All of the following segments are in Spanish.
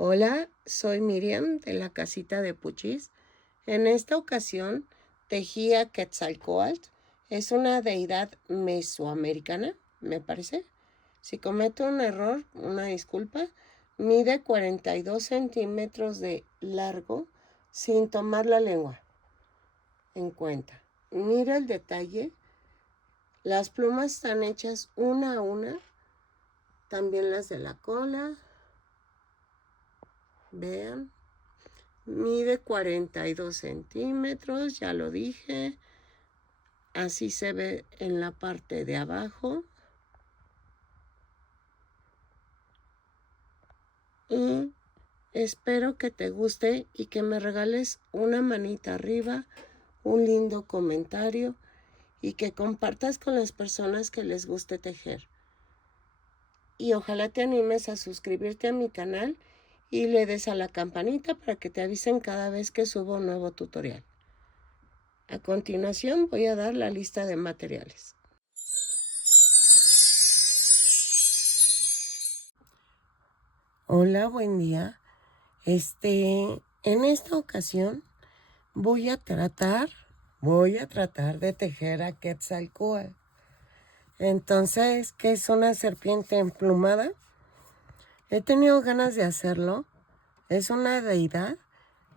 Hola, soy Miriam de la casita de Puchis. En esta ocasión tejí a Quetzalcóatl. Es una deidad mesoamericana, me parece. Si cometo un error, una disculpa. Mide 42 centímetros de largo sin tomar la lengua en cuenta. Mira el detalle. Las plumas están hechas una a una. También las de la cola. Vean. Mide 42 centímetros, ya lo dije. Así se ve en la parte de abajo. Y espero que te guste y que me regales una manita arriba, un lindo comentario y que compartas con las personas que les guste tejer. Y ojalá te animes a suscribirte a mi canal y le des a la campanita para que te avisen cada vez que subo un nuevo tutorial. A continuación voy a dar la lista de materiales. Hola, buen día. En esta ocasión voy a tratar de tejer a Quetzalcóatl. Entonces, ¿qué es una serpiente emplumada? He tenido ganas de hacerlo. Es una deidad,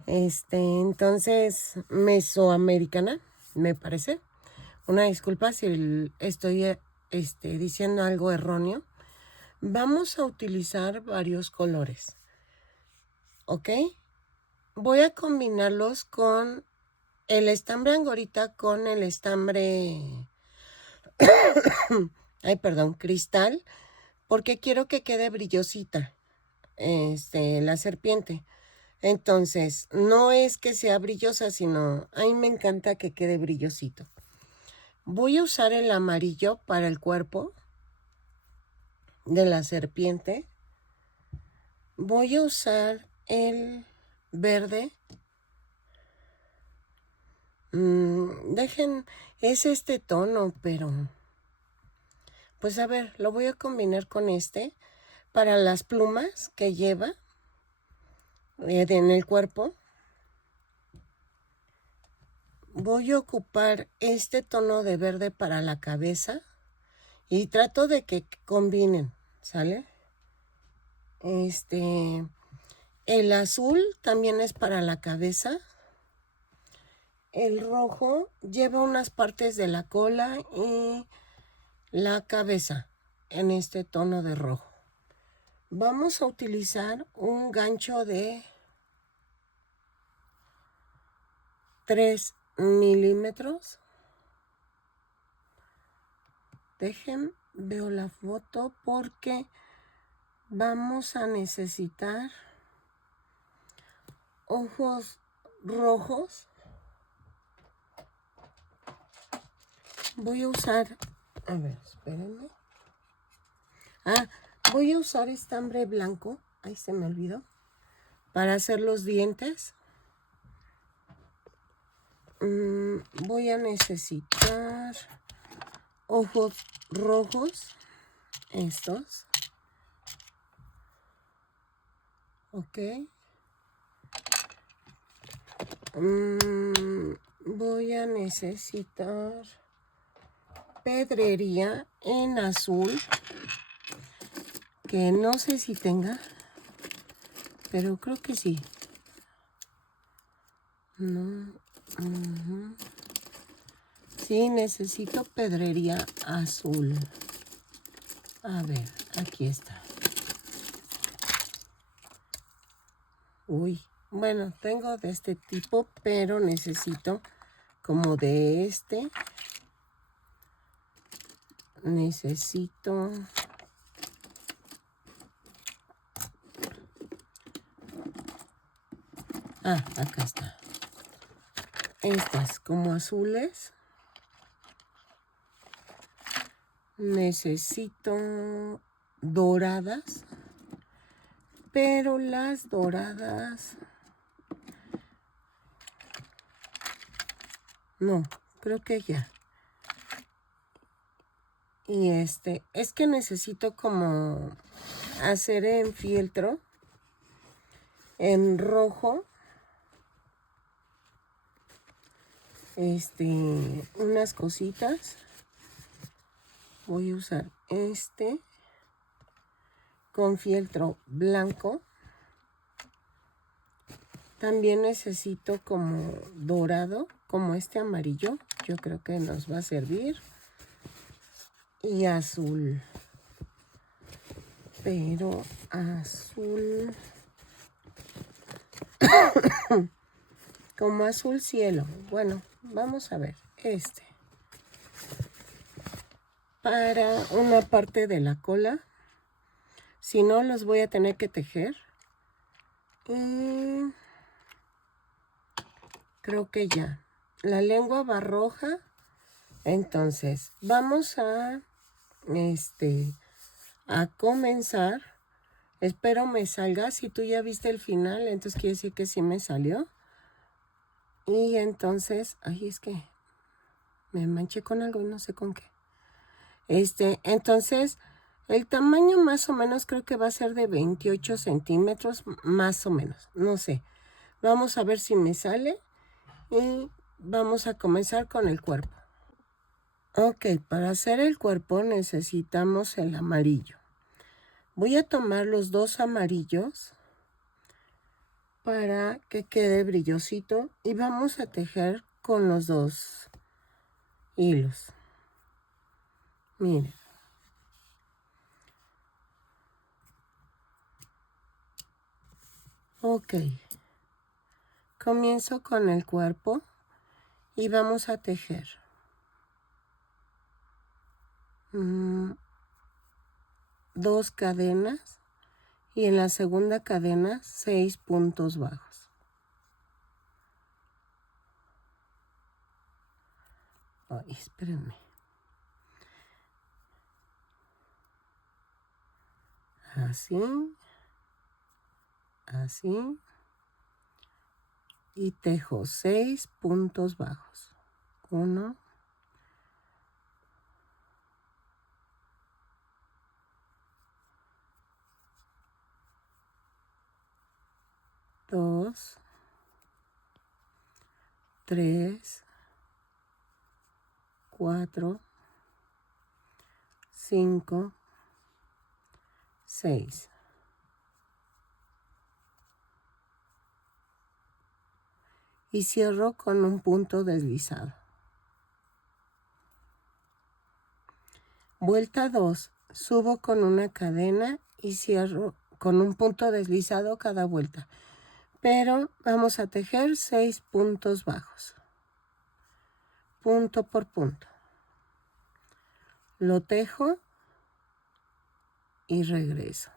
entonces, mesoamericana, me parece. Una disculpa si estoy diciendo algo erróneo. Vamos a utilizar varios colores, ¿ok? Voy a combinarlos con el estambre angorita con el estambre, cristal, porque quiero que quede brillosita, la serpiente. Entonces, no es que sea brillosa, sino a mí me encanta que quede brillosito. Voy a usar el amarillo para el cuerpo de la serpiente. Voy a usar el verde. Es este tono, pero pues a ver, lo voy a combinar con este para las plumas que lleva en el cuerpo. Voy a ocupar este tono de verde para la cabeza y trato de que combinen, ¿sale? El azul también es para la cabeza. El rojo lleva unas partes de la cola y la cabeza en este tono de rojo. Vamos a utilizar un gancho de 3 milímetros. Veo la foto porque vamos a necesitar ojos rojos. Voy a usar, a ver, espérenme. Voy a usar estambre blanco, ahí se me olvidó, para hacer los dientes. Voy a necesitar ojos rojos, estos. Ok. Voy a necesitar pedrería en azul, que no sé si tenga, pero creo que sí. No. Sí, necesito pedrería azul. A ver, aquí está. Uy, bueno, tengo de este tipo, pero necesito como de este. Necesito acá está. Estas como azules. Necesito doradas, pero las doradas no, creo que ya. Y es que necesito como hacer en fieltro en rojo unas cositas. Voy a usar con fieltro blanco. También necesito como dorado, como amarillo. Yo creo que nos va a servir. Y azul. Pero azul como azul cielo. Bueno, vamos a ver para una parte de la cola. Si no, los voy a tener que tejer. Y creo que ya. La lengua va roja. Entonces, vamos a comenzar. Espero me salga. Si tú ya viste el final, entonces quiere decir que sí me salió. Y entonces, ay, es que me manché con algo y no sé con qué. Entonces, el tamaño más o menos creo que va a ser de 28 centímetros, más o menos, no sé. Vamos a ver si me sale y vamos a comenzar con el cuerpo. Ok, para hacer el cuerpo necesitamos el amarillo. Voy a tomar los dos amarillos para que quede brillosito y vamos a tejer con los dos hilos. Miren. Ok. Comienzo con el cuerpo y vamos a tejer. Dos cadenas y en la segunda cadena 6 puntos bajos. Ay, espérenme. Así. Así. Y tejo 6 puntos bajos. 1. 2. 3. 4. 5. 6. Y cierro con un punto deslizado. Vuelta 2. Subo con una cadena y cierro con un punto deslizado cada vuelta. Pero vamos a tejer 6 puntos bajos. Punto por punto. Lo tejo y regreso.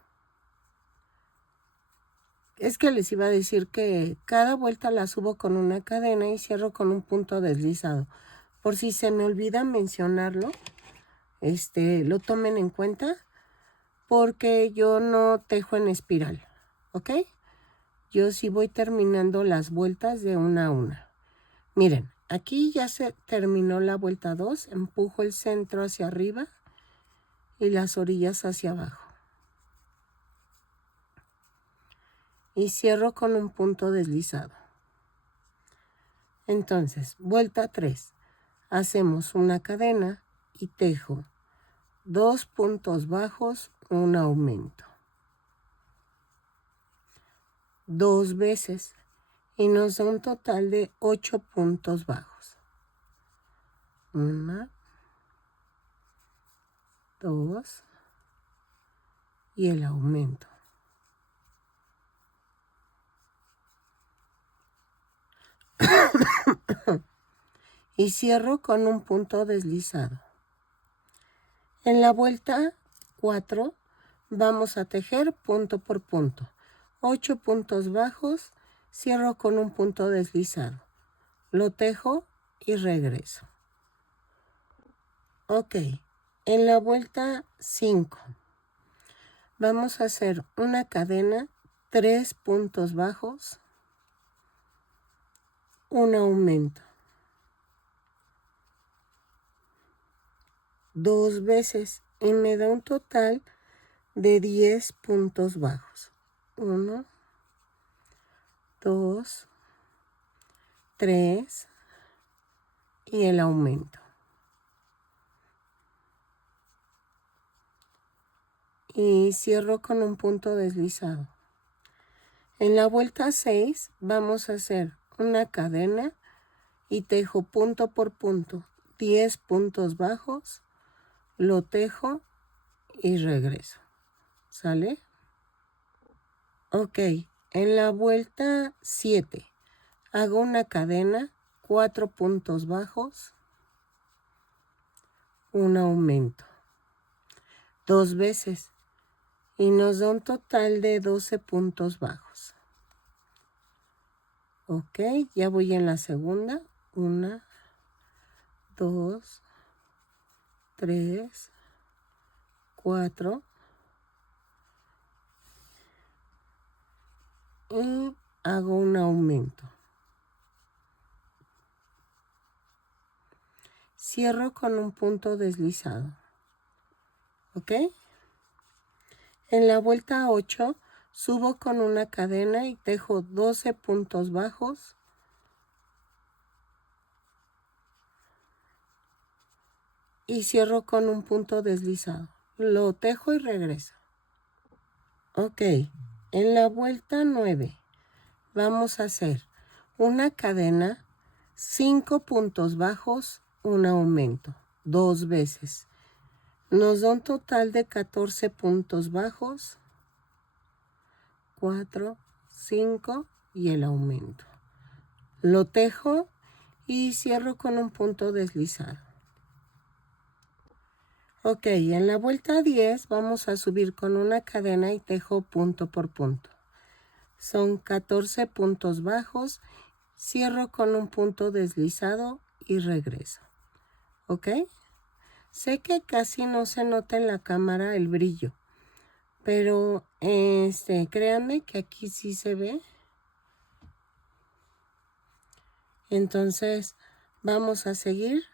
Es que les iba a decir que cada vuelta la subo con una cadena y cierro con un punto deslizado. Por si se me olvida mencionarlo, lo tomen en cuenta porque yo no tejo en espiral, ¿ok? Yo sí voy terminando las vueltas de una a una. Miren, aquí ya se terminó la vuelta 2, empujo el centro hacia arriba y las orillas hacia abajo. Y cierro con un punto deslizado. Entonces, vuelta 3. Hacemos una cadena y tejo 2 puntos bajos, un aumento. 2 veces y nos da un total de 8 puntos bajos. 1, 2 y el aumento. Y cierro con un punto deslizado. En la vuelta 4 vamos a tejer punto por punto. 8 puntos bajos, cierro con un punto deslizado. Lo tejo y regreso. Ok, en la vuelta 5 vamos a hacer una cadena, 3 puntos bajos, un aumento. 2 veces y me da un total de 10 puntos bajos. 1, 2, 3 y el aumento. Y cierro con un punto deslizado. En la vuelta 6 vamos a hacer una cadena y tejo punto por punto, 10 puntos bajos, lo tejo y regreso. ¿Sale? Ok, en la vuelta 7 hago una cadena, 4 puntos bajos, un aumento, 2 veces y nos da un total de 12 puntos bajos. Ok, ya voy en la segunda, 1, 2, 3, 4 y hago un aumento. Cierro con un punto deslizado. ¿Ok? En la vuelta 8 subo con una cadena y tejo 12 puntos bajos. Y cierro con un punto deslizado. Lo tejo y regreso. Ok, en la vuelta 9 vamos a hacer una cadena, 5 puntos bajos, un aumento, 2 veces. Nos da un total de 14 puntos bajos, 4, 5 y el aumento. Lo tejo y cierro con un punto deslizado. Ok, en la vuelta 10 vamos a subir con una cadena y tejo punto por punto. Son 14 puntos bajos, cierro con un punto deslizado y regreso. ¿Ok? Sé que casi no se nota en la cámara el brillo, pero créanme que aquí sí se ve. Entonces vamos a seguir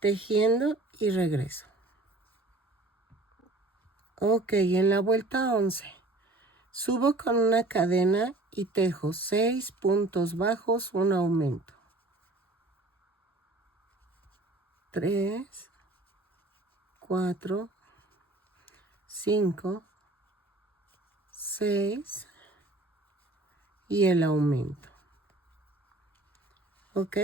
tejiendo y regreso. Ok, en la vuelta 11 subo con una cadena y tejo 6 puntos bajos, un aumento. 3, 4, 5, 6 y el aumento. ¿Ok?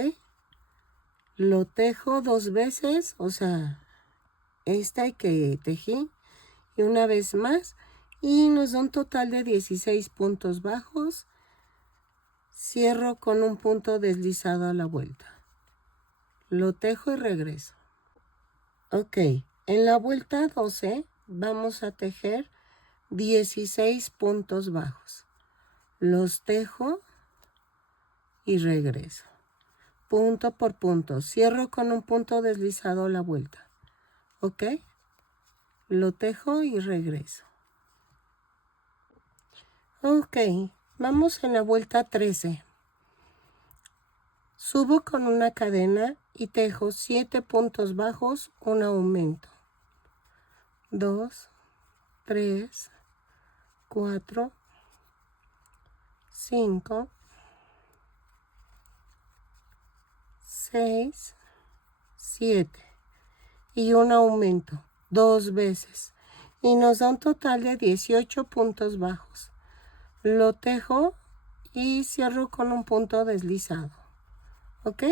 Lo tejo 2 veces, o sea, esta que tejí, y una vez más, y nos da un total de 16 puntos bajos. Cierro con un punto deslizado a la vuelta. Lo tejo y regreso. Ok, en la vuelta 12 vamos a tejer 16 puntos bajos. Los tejo y regreso. Punto por punto. Cierro con un punto deslizado a la vuelta. ¿Ok? Lo tejo y regreso. Ok, vamos en la vuelta 13. Subo con una cadena y tejo 7 puntos bajos, un aumento. 2, 3, 4, 5, 6, 7 y un aumento 2 veces y nos da un total de 18 puntos bajos. Lo tejo y cierro con un punto deslizado. ¿Ok?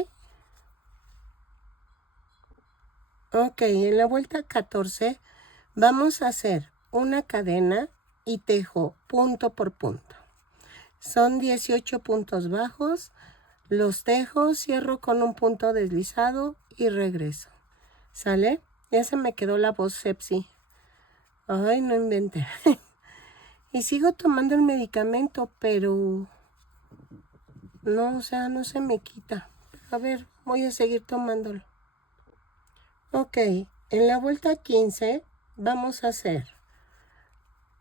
Ok, en la vuelta 14 vamos a hacer una cadena y tejo punto por punto. Son 18 puntos bajos. Los tejo, cierro con un punto deslizado y regreso. ¿Sale? Ya se me quedó la voz sepsi. Ay, no inventé. Y sigo tomando el medicamento, pero no, o sea, no se me quita. A ver, voy a seguir tomándolo. Ok, en la vuelta 15 vamos a hacer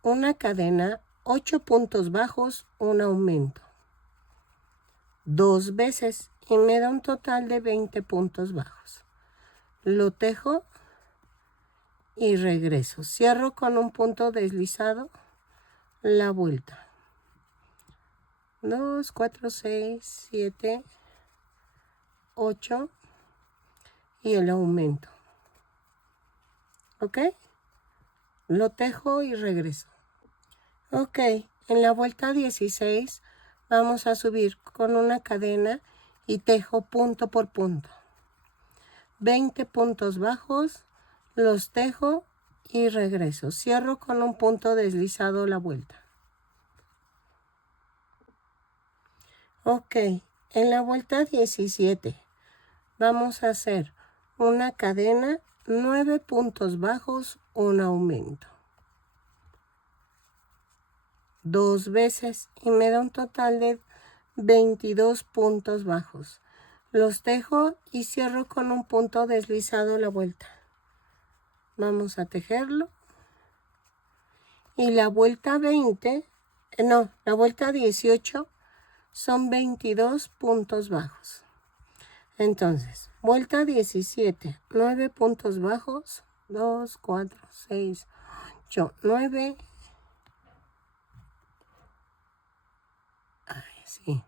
una cadena, 8 puntos bajos, un aumento. 2 veces y me da un total de 20 puntos bajos. Lo tejo y regreso. Cierro con un punto deslizado la vuelta. 2, 4, 6, 7, 8 y el aumento. ¿Ok? Lo tejo y regreso. Ok, en la vuelta 16 vamos a subir con una cadena y tejo punto por punto. 20 puntos bajos, los tejo y regreso. Cierro con un punto deslizado la vuelta. Ok, en la vuelta 17 vamos a hacer una cadena, 9 puntos bajos, un aumento. 2 veces y me da un total de 22 puntos bajos. Los tejo y cierro con un punto deslizado la vuelta. Vamos a tejerlo. Y la vuelta 20, la vuelta 18 son 22 puntos bajos. Entonces, vuelta 17, 9 puntos bajos, 2, 4, 6, 8, 9. Así.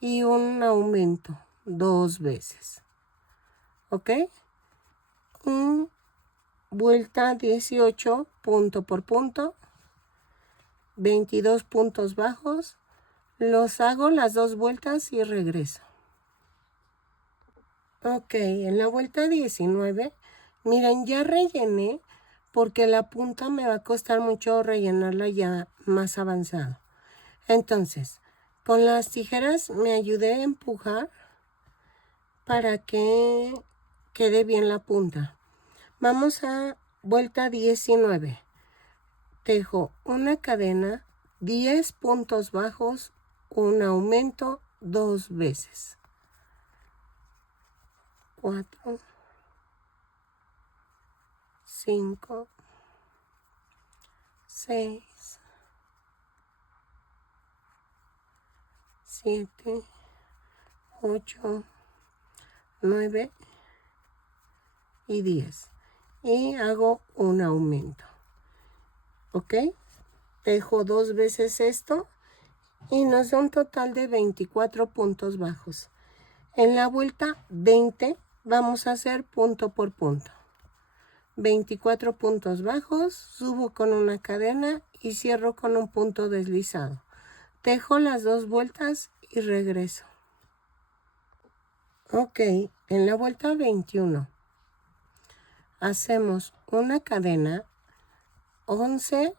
Y un aumento 2 veces. ¿Ok? Vuelta 18, punto por punto, 22 puntos bajos. Los hago las 2 vueltas y regreso. Ok, en la vuelta 19, miren, ya rellené porque la punta me va a costar mucho rellenarla ya más avanzado. Entonces, con las tijeras me ayudé a empujar para que quede bien la punta. Vamos a vuelta 19. Tejo una cadena, 10 puntos bajos, un aumento 2 veces. 4, 5, 6, 7, 8, 9 y 10. Y hago un aumento. ¿Ok? Tejo 2 veces esto y nos da un total de 24 puntos bajos. En la vuelta 20 vamos a hacer punto por punto. 24 puntos bajos, subo con una cadena y cierro con un punto deslizado. Tejo las 2 vueltas y regreso. Ok, en la vuelta 21 hacemos una cadena, 11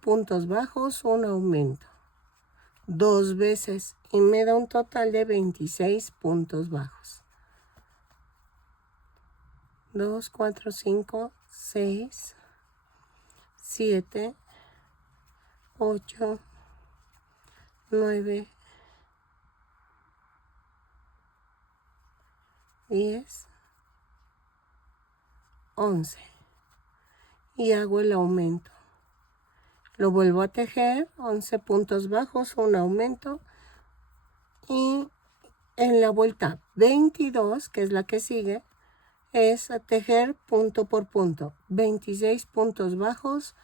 puntos bajos, un aumento. 2 veces y me da un total de 26 puntos bajos. 2, 4, 5, 6, 7, 8, 9, 10, 11. Y hago el aumento. Lo vuelvo a tejer, 11 puntos bajos, un aumento. Y en la vuelta 22, que es la que sigue, es a tejer punto por punto. 26 puntos bajos,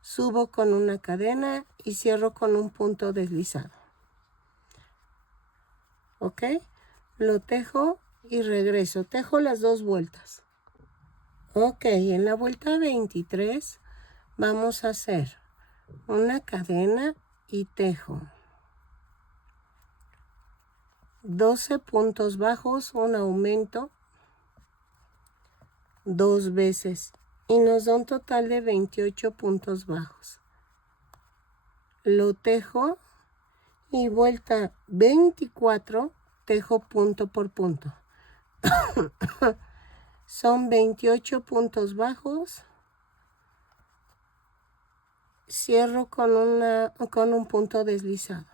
subo con una cadena y cierro con un punto deslizado. ¿Ok? Lo tejo y regreso. Tejo las 2 vueltas. Ok, en la vuelta 23 vamos a hacer una cadena y tejo 12 puntos bajos, un aumento 2 veces y nos da un total de 28 puntos bajos. Lo tejo y vuelta 24 tejo punto por punto. Son 28 puntos bajos. Cierro con un punto deslizado.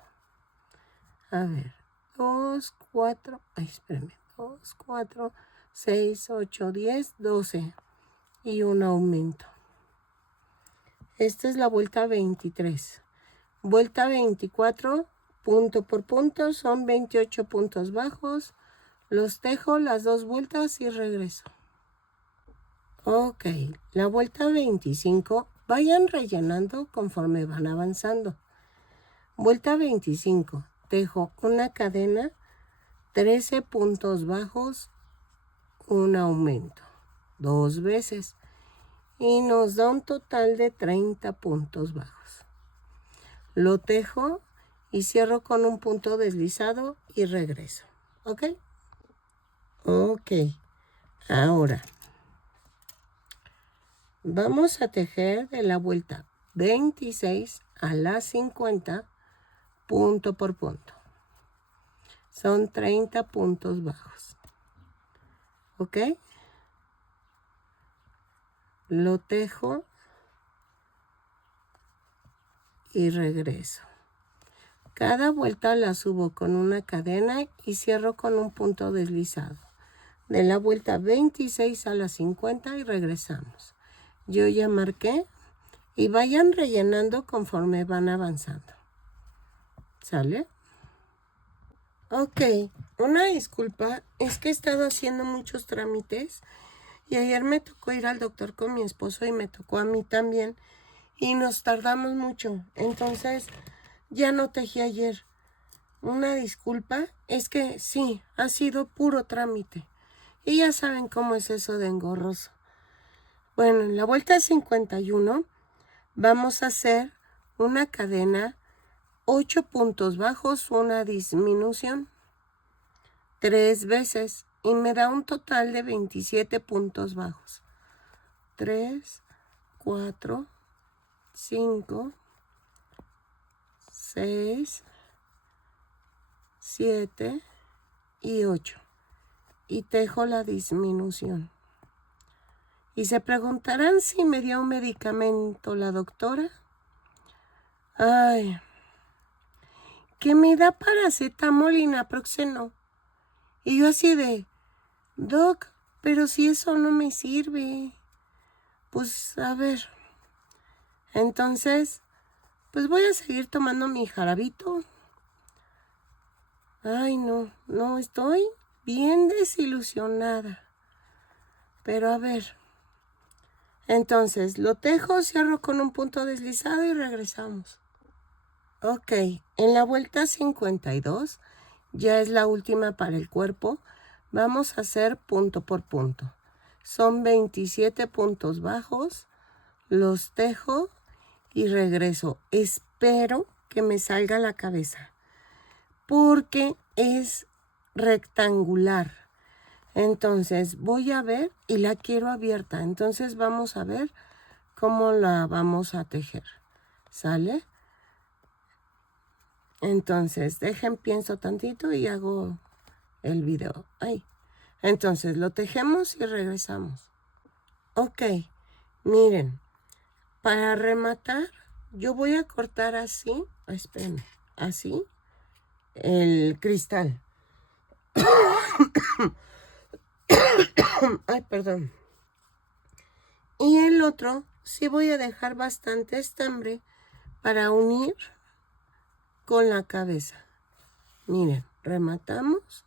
A ver, 2, 4, espérame, 2, 4, 6, 8, 10, 12 y un aumento. Esta es la vuelta 23. Vuelta 24, punto por punto, son 28 puntos bajos. Los tejo las 2 vueltas y regreso. Ok, la vuelta 25 Vayan rellenando conforme van avanzando. Vuelta 25. Tejo una cadena, 13 puntos bajos, un aumento. 2 veces. Y nos da un total de 30 puntos bajos. Lo tejo y cierro con un punto deslizado y regreso. ¿Ok? Ok. Ahora vamos a tejer de la vuelta 26 a la 50 punto por punto. Son 30 puntos bajos. ¿Ok? Lo tejo y regreso. Cada vuelta la subo con una cadena y cierro con un punto deslizado. De la vuelta 26 a la 50 y regresamos. Yo ya marqué y vayan rellenando conforme van avanzando. ¿Sale? Ok, una disculpa, es que he estado haciendo muchos trámites y ayer me tocó ir al doctor con mi esposo y me tocó a mí también y nos tardamos mucho, entonces ya no tejí ayer. Una disculpa, es que sí, ha sido puro trámite y ya saben cómo es eso de engorroso. Bueno, en la vuelta 51 vamos a hacer una cadena, 8 puntos bajos, una disminución, 3 veces y me da un total de 27 puntos bajos. 3, 4, 5, 6, 7 y 8. Y tejo la disminución. Y se preguntarán si me dio un medicamento la doctora. Ay, que me da paracetamol y naproxeno. Y yo así de, doc, pero si eso no me sirve. Pues a ver. Entonces, pues voy a seguir tomando mi jarabito. Ay, no, estoy bien desilusionada. Pero a ver. Entonces, lo tejo, cierro con un punto deslizado y regresamos. Ok, en la vuelta 52, ya es la última para el cuerpo, vamos a hacer punto por punto. Son 27 puntos bajos, los tejo y regreso. Espero que me salga la cabeza, porque es rectangular. Entonces voy a ver y la quiero abierta. Entonces vamos a ver cómo la vamos a tejer. ¿Sale? Entonces pienso tantito y hago el video. Ay. Entonces lo tejemos y regresamos. Ok. Miren. Para rematar, yo voy a cortar así. Esperen. Así. El cristal. Ay, perdón. Y el otro sí voy a dejar bastante estambre para unir con la cabeza. Miren, rematamos.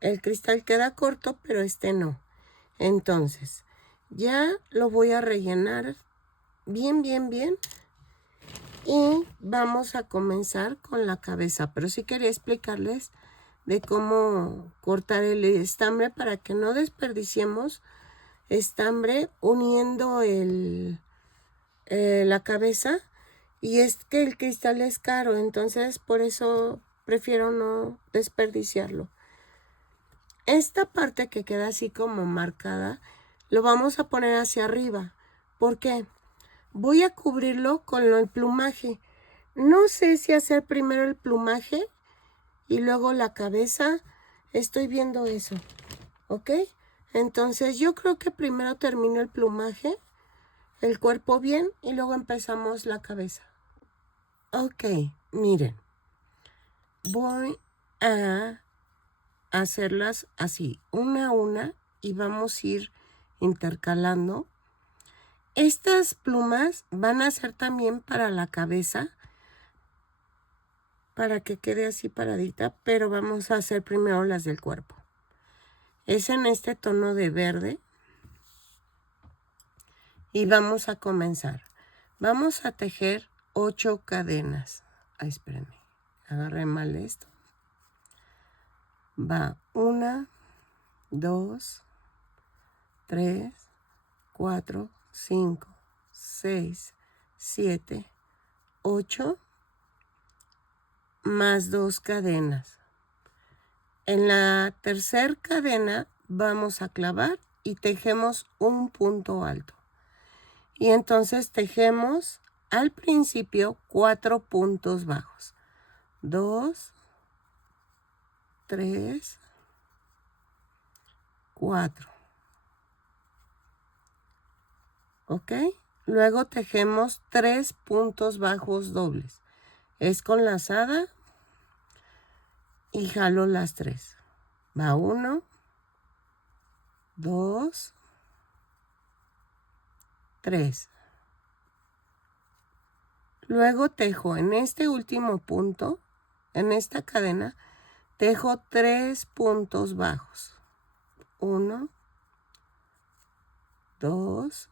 El cristal queda corto, pero este no. Entonces, ya lo voy a rellenar bien. Y vamos a comenzar con la cabeza. Pero sí quería explicarles de cómo cortar el estambre para que no desperdiciemos estambre uniendo la cabeza. Y es que el cristal es caro, entonces por eso prefiero no desperdiciarlo. Esta parte que queda así como marcada, lo vamos a poner hacia arriba. ¿Por qué? Voy a cubrirlo con el plumaje. No sé si hacer primero el plumaje y luego la cabeza. Estoy viendo eso, ¿ok? Entonces yo creo que primero termino el plumaje, el cuerpo bien y luego empezamos la cabeza. Ok, miren. Voy a hacerlas así, una a una, y vamos a ir intercalando. Estas plumas van a ser también para la cabeza, para que quede así paradita, pero vamos a hacer primero las del cuerpo. Es en este tono de verde. y vamos a comenzar. Vamos a tejer 8 cadenas. Ay, espérenme, agarré mal esto. Va 1, 2, 3, 4, 5, 6, 7, 8, más 2 cadenas. En la tercera cadena vamos a clavar y tejemos un punto alto. Y entonces tejemos al principio 4 puntos bajos. 2, 3, 4. ¿Ok? Luego tejemos 3 puntos bajos dobles. Es con lazada y jalo las 3. Va 1, 2, 3. Luego tejo en este último punto, en esta cadena, tejo 3 puntos bajos. 1, 2,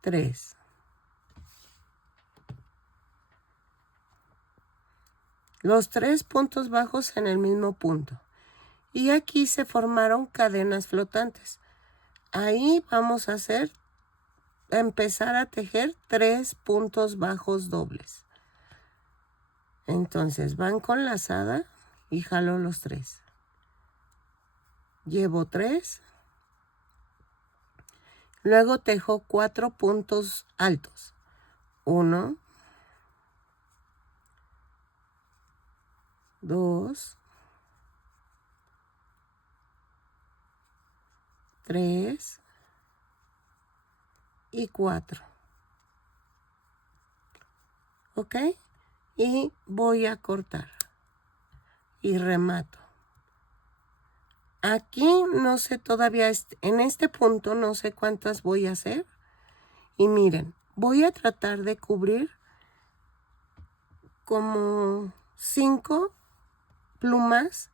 3. Los 3 puntos bajos en el mismo punto. Y aquí se formaron cadenas flotantes. Ahí vamos a empezar a tejer 3 puntos bajos dobles. Entonces van con lazada y jalo los 3. Llevo 3. Luego tejo 4 puntos altos. 1, 2, 3 y 4. ¿Ok? Y voy a cortar. Y remato. Aquí no sé todavía, en este punto no sé cuántas voy a hacer. Y miren, voy a tratar de cubrir como 5 plumas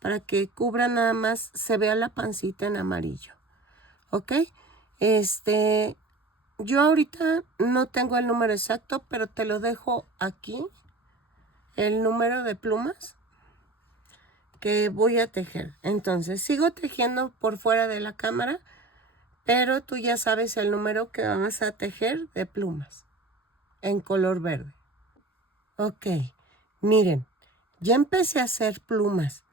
para que cubra nada más, se vea la pancita en amarillo. ¿Ok? Yo ahorita no tengo el número exacto, pero te lo dejo aquí, el número de plumas que voy a tejer. Entonces, sigo tejiendo por fuera de la cámara, pero tú ya sabes el número que vas a tejer de plumas en color verde. Ok, miren, ya empecé a hacer plumas.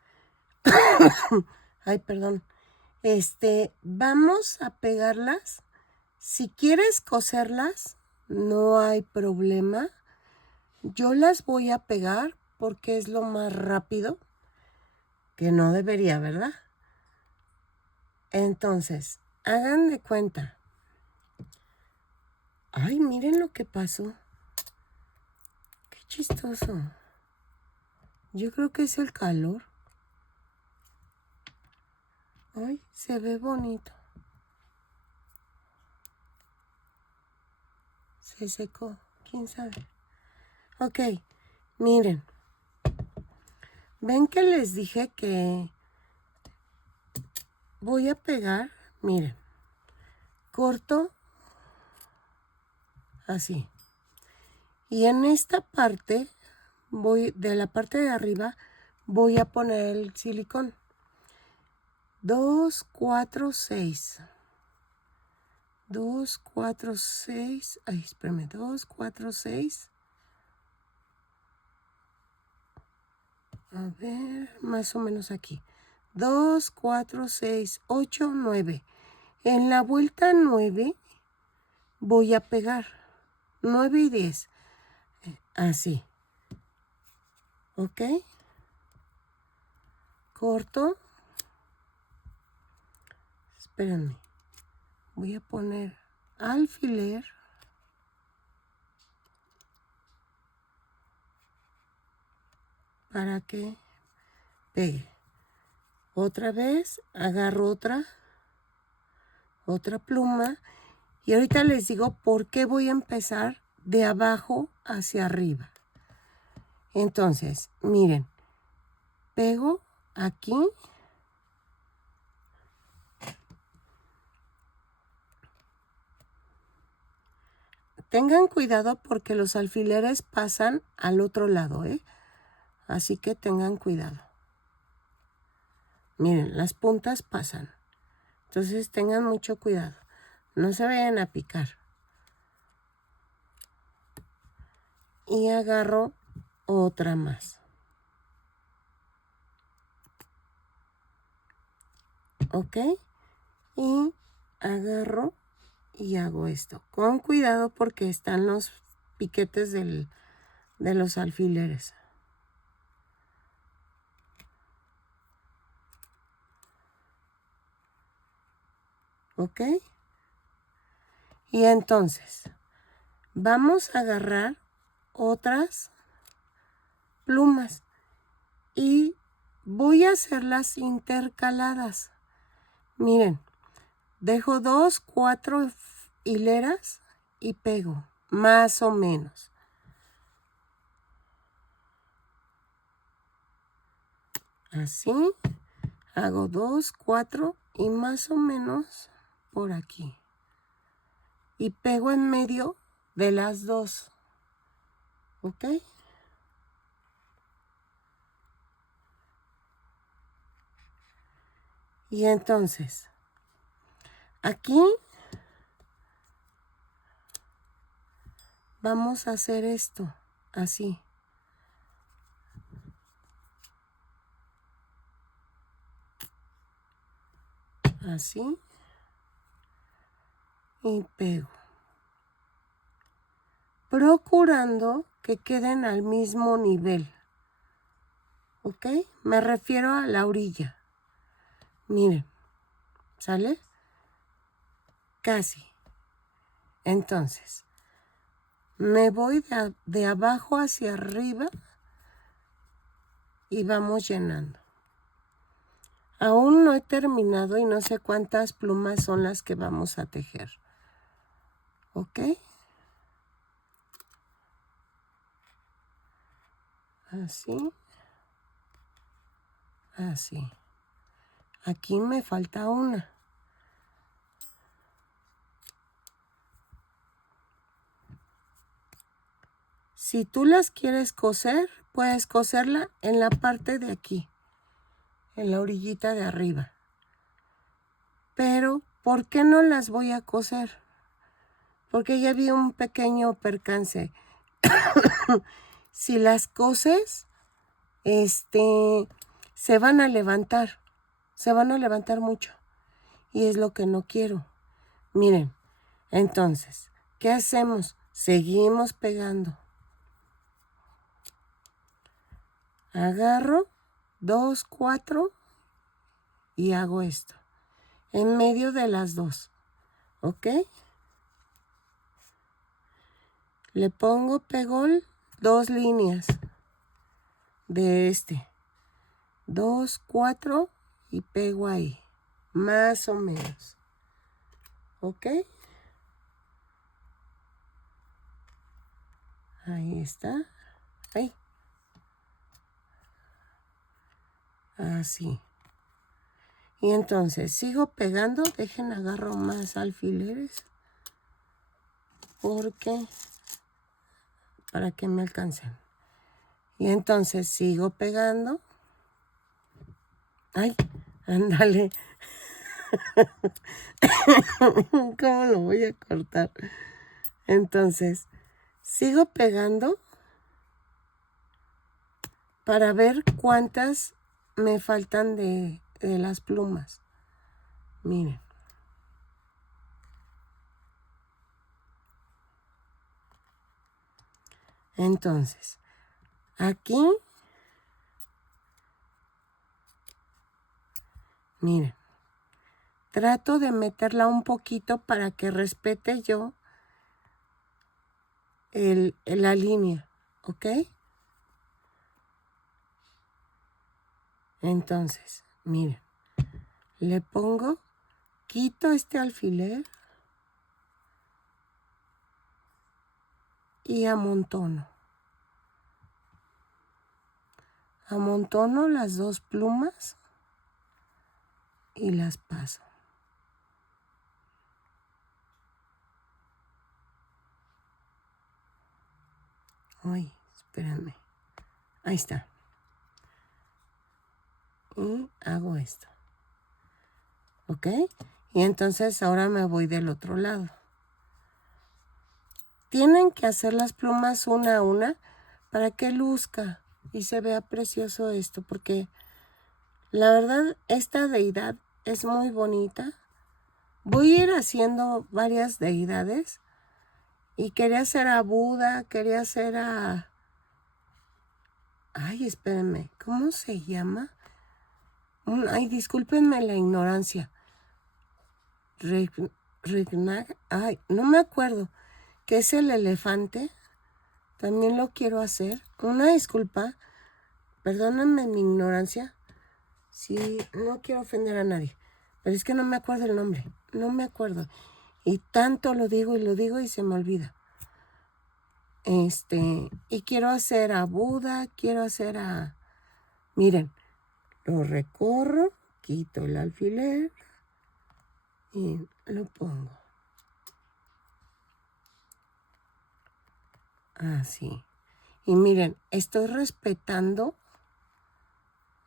Ay, perdón. Vamos a pegarlas. Si quieres coserlas, no hay problema. Yo las voy a pegar porque es lo más rápido, que no debería, ¿verdad? Entonces, hagan de cuenta. Ay, miren lo que pasó. Qué chistoso. Yo creo que es el calor. Ay, se ve bonito. Se secó, quién sabe. Ok, miren. ¿Ven que les dije que voy a pegar? Miren, corto así. Y en esta parte, de la parte de arriba, voy a poner el silicón. 2, 4, 6. 2, 4, 6. Ay, espérame. 2, 4, 6. A ver, más o menos aquí. 2, 4, 6, 8, 9. En la vuelta 9 voy a pegar 9 y 10. Así. ¿Ok? Corto. Espérenme. Voy a poner alfiler. Para que pegue. Otra vez agarro otra pluma. Y ahorita les digo por qué voy a empezar de abajo hacia arriba. Entonces, miren, pego aquí. tengan cuidado porque los alfileres pasan al otro lado, ¿eh? Así que tengan cuidado. Miren, las puntas pasan. Entonces tengan mucho cuidado. No se vayan a picar. Y agarro otra más. ¿Ok? Y agarro y hago esto. Con cuidado porque están los piquetes de los alfileres. ¿Ok? Y entonces vamos a agarrar otras plumas y voy a hacerlas intercaladas. Miren, dejo 2, 4 hileras y pego, más o menos. Así, hago 2, 4 y más o menos por aquí. Y pego en medio de las dos. ¿Ok? Y entonces, aquí vamos a hacer esto, así. Así. Y pego. Procurando que queden al mismo nivel. ¿Ok? Me refiero a la orilla. Miren, ¿sale? Casi. Entonces, me voy de abajo hacia arriba y vamos llenando. Aún no he terminado y no sé cuántas plumas son las que vamos a tejer. ¿Ok? Así. Así. Aquí me falta una. Si tú las quieres coser, puedes coserla en la parte de aquí, en la orillita de arriba. Pero, ¿por qué no las voy a coser? Porque ya vi un pequeño percance. Si las coses, se van a levantar mucho. Y es lo que no quiero. Miren, entonces, ¿qué hacemos? Seguimos pegando. Agarro 2, 4 y hago esto. En medio de las dos. ¿Ok? Le pongo pegol 2 líneas de 2, 4 y pego ahí. Más o menos. ¿Ok? Ahí está. Ahí. Así. Y entonces sigo pegando. Dejen agarro más alfileres. Porque para que me alcancen. Y entonces sigo pegando. Ay, ándale. ¿Cómo lo voy a cortar? Entonces, sigo pegando para ver cuántas me faltan de las plumas. Miren. Entonces, aquí, miren, trato de meterla un poquito para que respete yo la línea, ¿ok? Entonces, miren, le pongo, quito este alfiler y amontono. Amontono las dos plumas y las paso. Ay, espérenme. Ahí está. Y hago esto. ¿Ok? Y entonces ahora me voy del otro lado. Tienen que hacer las plumas una a una para que luzca y se vea precioso esto, porque la verdad esta deidad es muy bonita. Voy a ir haciendo varias deidades y quería hacer a Buda, quería hacer a... Ay, espérenme, ¿cómo se llama? Ay, discúlpenme la ignorancia. Ay, no me acuerdo. ¿Qué es el elefante? También lo quiero hacer. Una disculpa. Perdónenme mi ignorancia. Sí, no quiero ofender a nadie. Pero es que no me acuerdo el nombre. No me acuerdo. Y tanto lo digo y se me olvida. Y quiero hacer a Buda, quiero hacer a... Miren, lo recorro, quito el alfiler y lo pongo. Así. Y miren, estoy respetando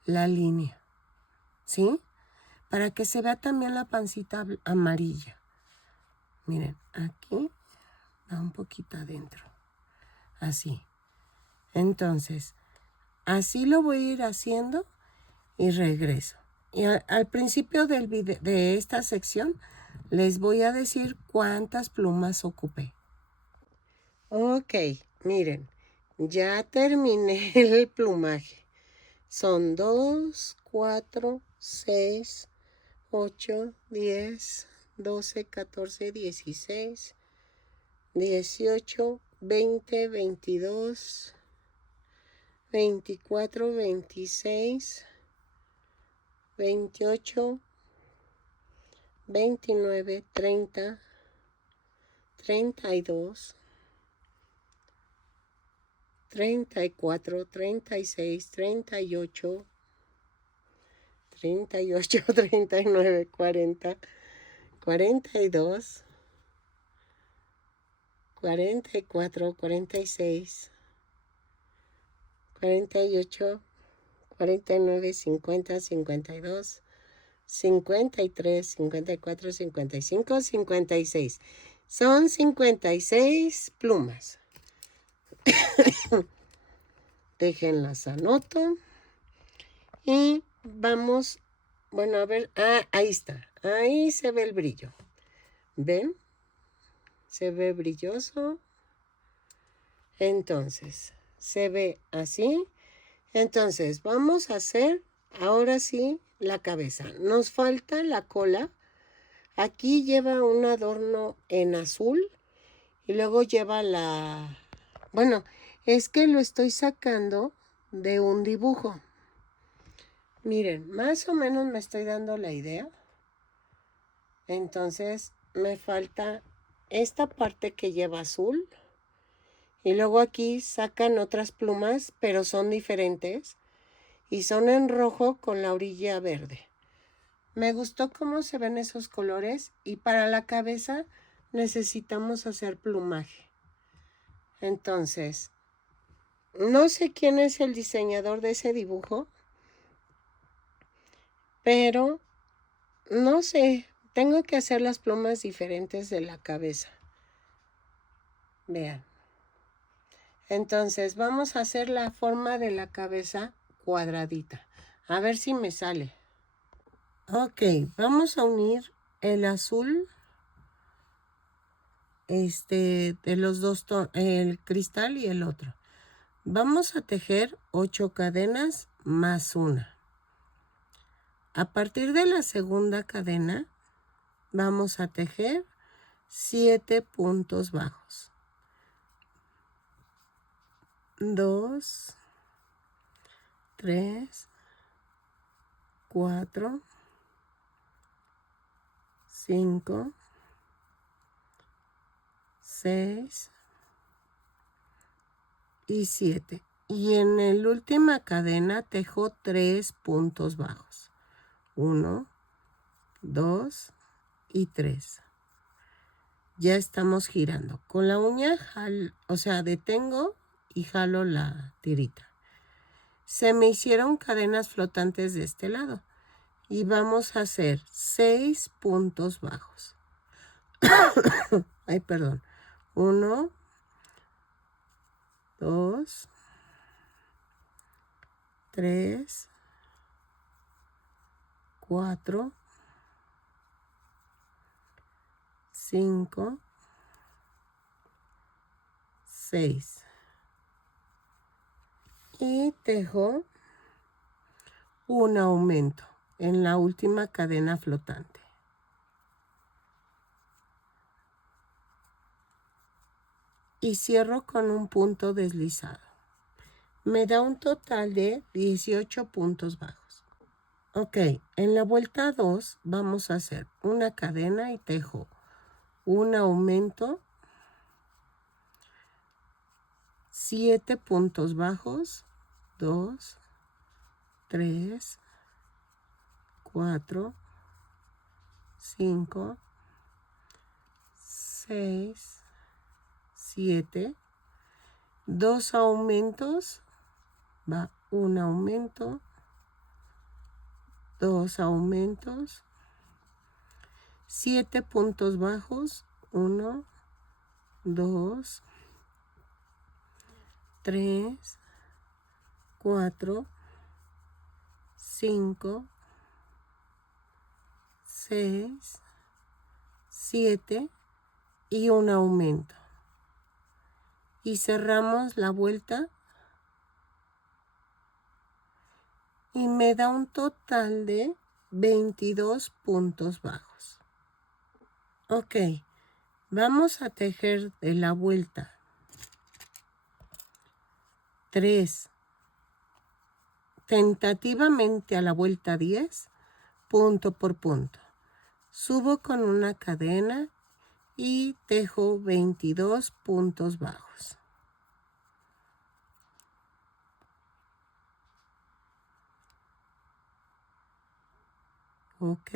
la línea, ¿sí? Para que se vea también la pancita amarilla. Miren, aquí va un poquito adentro. Así. Entonces, así lo voy a ir haciendo y regreso. Y al principio de esta sección les voy a decir cuántas plumas ocupé. Ok, miren, ya terminé el plumaje. Son 2, 4, 6, 8, 10, 12, 14, 16, 18, 20, 22, 24, 26, 28, 29, 30, 32, 34, 36, 38, 38, 39, 40, 42, 44, 46, 48, 49, 50, 52, 53, 54, 55, 56. Son 56 plumas. Déjenlas anoto. Y vamos, bueno, a ver, ahí está. Ahí se ve el brillo. ¿Ven? Se ve brilloso. Entonces, se ve así. Entonces, vamos a hacer ahora sí la cabeza. Nos falta la cola. Aquí lleva un adorno en azul y luego lleva la... Bueno, es que lo estoy sacando de un dibujo. Miren, más o menos me estoy dando la idea. Entonces, me falta esta parte que lleva azul. Y luego aquí sacan otras plumas, pero son diferentes. Y son en rojo con la orilla verde. Me gustó cómo se ven esos colores. Y para la cabeza necesitamos hacer plumaje. Entonces, no sé quién es el diseñador de ese dibujo. Pero, no sé, tengo que hacer las plumas diferentes de la cabeza. Vean. Entonces, vamos a hacer la forma de la cabeza cuadradita. A ver si me sale. Ok, vamos a unir el azul de los dos tonos, el cristal y el otro. Vamos a tejer 8 cadenas más una. A partir de la segunda cadena, vamos a tejer 7 puntos bajos. 2, 3, 4, 5, 6 y 7. Y en la última cadena tejo 3 puntos bajos. 1, 2 y 3. Ya estamos girando. Con la uña, o sea, detengo y jalo la tirita. Se me hicieron cadenas flotantes de este lado y vamos a hacer 6 puntos bajos. Ay, perdón. 1, 2, 3, 4, 5, 6. Y tejo un aumento en la última cadena flotante. Y cierro con un punto deslizado. Me da un total de 18 puntos bajos. Ok, en la vuelta 2 vamos a hacer una cadena y tejo un aumento, 7 puntos bajos, 2, 3, 4, 5, 6, 7, 2 aumentos, va un aumento, 2 aumentos, 7 puntos bajos, 1, 2, 3, 4, 5, 6, 7 y un aumento. Y cerramos la vuelta y me da un total de 22 puntos bajos. Ok, vamos a tejer de la vuelta 3, tentativamente a la vuelta 10, punto por punto. Subo con una cadena y tejo 22 puntos bajos. Ok.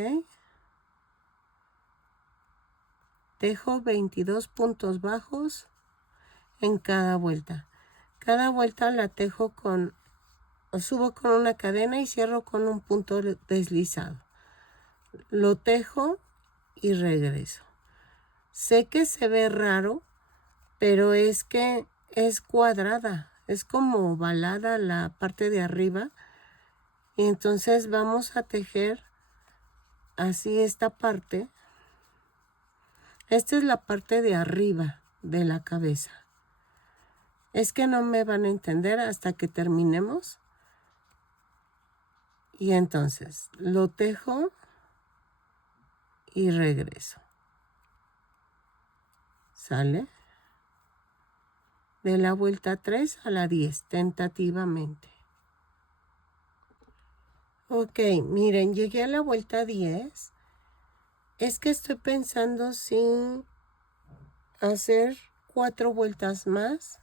Tejo 22 puntos bajos en cada vuelta. Cada vuelta la tejo subo con una cadena y cierro con un punto deslizado. Lo tejo y regreso. Sé que se ve raro, pero es que es cuadrada. Es como ovalada la parte de arriba. Y entonces vamos a tejer así esta parte. Esta es la parte de arriba de la cabeza. Es que no me van a entender hasta que terminemos. Y entonces lo tejo y regreso. ¿Sale? De la vuelta 3 a la 10, tentativamente. Ok, miren, llegué a la vuelta 10. Es que estoy pensando sin hacer 4 vueltas más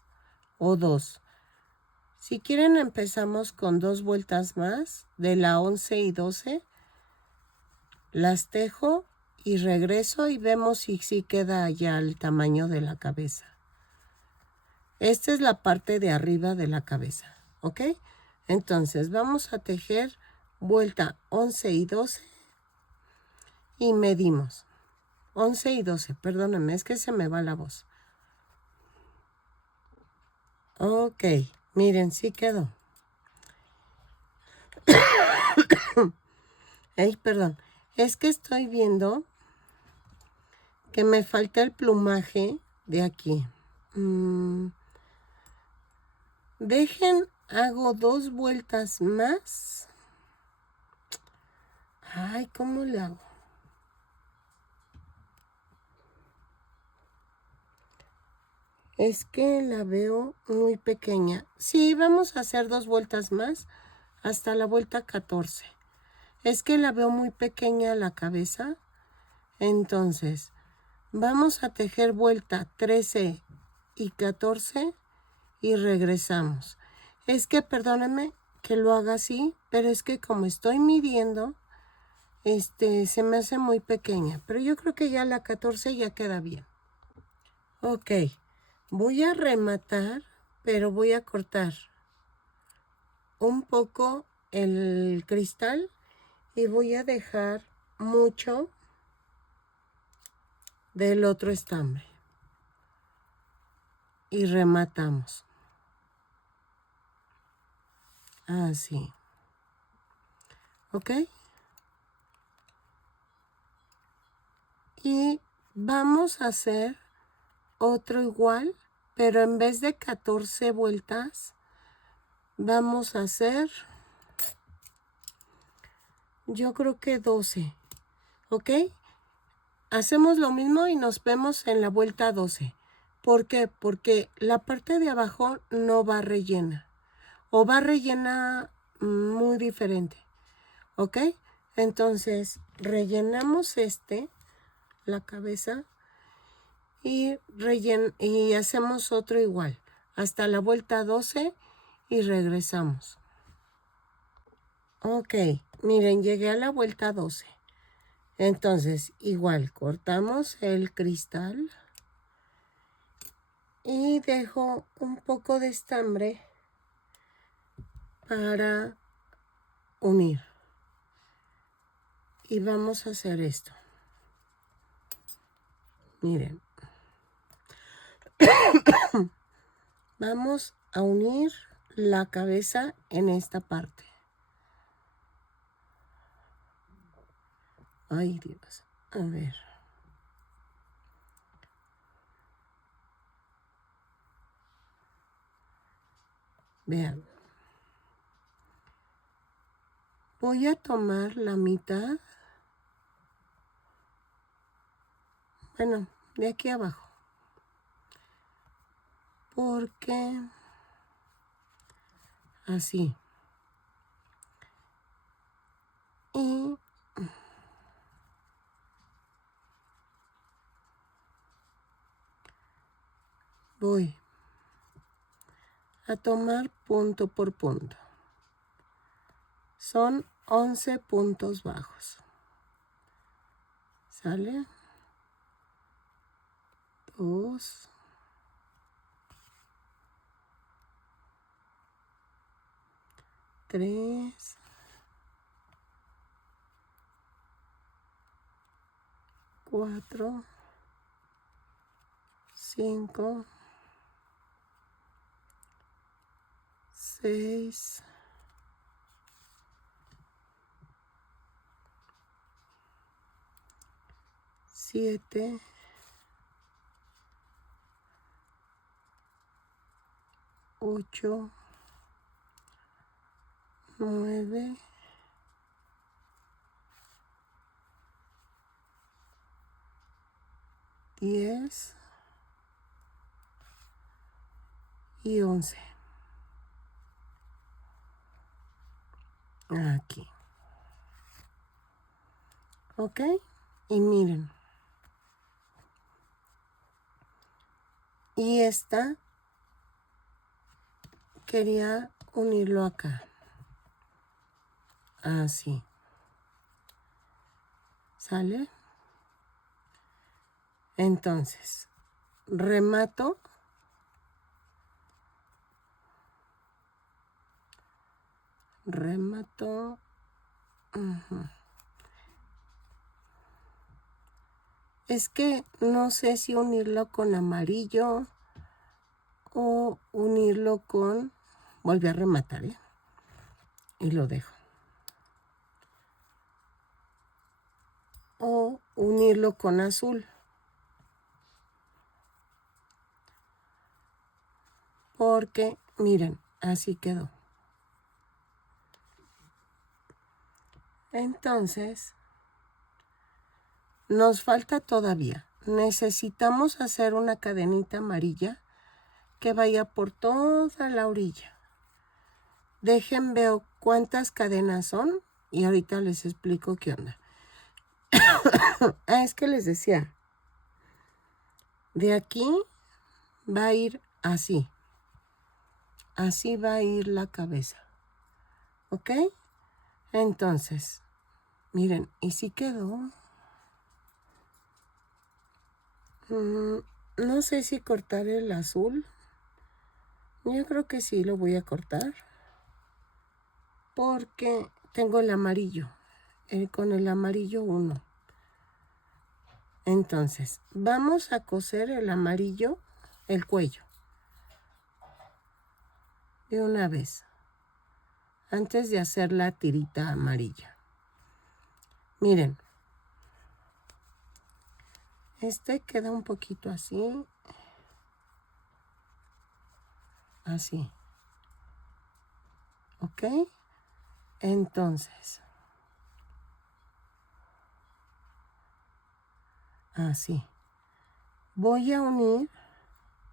o 2. Si quieren empezamos con 2 vueltas más de la 11 y 12. Las tejo y regreso y vemos si queda ya el tamaño de la cabeza. Esta es la parte de arriba de la cabeza, ¿ok? Entonces vamos a tejer vuelta 11 y 12 y medimos. 11 y 12, perdónenme, es que se me va la voz. Ok, miren, sí quedó. Ay, perdón, es que estoy viendo que me falta el plumaje de aquí. Dejen, hago 2 vueltas más. Ay, ¿cómo le hago? Es que la veo muy pequeña. Sí, vamos a hacer 2 vueltas más hasta la vuelta 14. Es que la veo muy pequeña la cabeza. Entonces, vamos a tejer vuelta 13 y 14 y regresamos. Es que perdónenme que lo haga así, pero es que como estoy midiendo, se me hace muy pequeña. Pero yo creo que ya la 14 ya queda bien. Ok, voy a rematar pero voy a cortar un poco el cristal y voy a dejar mucho del otro estambre. Y rematamos. Así. ¿Ok? Y vamos a hacer otro igual, pero en vez de 14 vueltas, vamos a hacer, yo creo que 12. ¿Ok? Hacemos lo mismo y nos vemos en la vuelta 12. ¿Por qué? Porque la parte de abajo no va rellena. O va rellena muy diferente. ¿Ok? Entonces, rellenamos la cabeza, y hacemos otro igual. Hasta la vuelta 12 y regresamos. Ok, miren, llegué a la vuelta 12. Entonces, igual, cortamos el cristal y dejo un poco de estambre para unir. Y vamos a hacer esto. Miren. Vamos a unir la cabeza en esta parte. Ay, Dios. A ver. Vean. Voy a tomar la mitad. Bueno, de aquí abajo. Porque así. Y voy a tomar punto por punto. Son 11 puntos bajos. ¿Sale? 2. 3. 4. 5. 6. 7. 8. 9. 10 y 11. Aquí. ¿Ok? Y miren. Y esta quería unirlo acá. Así. ¿Sale? Entonces, remato. Remato. Es que no sé si unirlo con amarillo o unirlo con... Volví a rematar, ¿eh? Y lo dejo. O unirlo con azul. Porque, miren, así quedó. Entonces, nos falta todavía. Necesitamos hacer una cadenita amarilla que vaya por toda la orilla. Dejen, veo cuántas cadenas son y ahorita les explico qué onda. Es que les decía, de aquí va a ir así. Así va a ir la cabeza. ¿Ok? Entonces, miren, ¿y si quedó? No sé si cortar el azul. Yo creo que sí lo voy a cortar porque tengo el amarillo. Con el amarillo 1. Entonces, vamos a coser el amarillo, el cuello, de una vez, antes de hacer la tirita amarilla. Miren, este queda un poquito así, así, ¿ok? Entonces, así. Voy a unir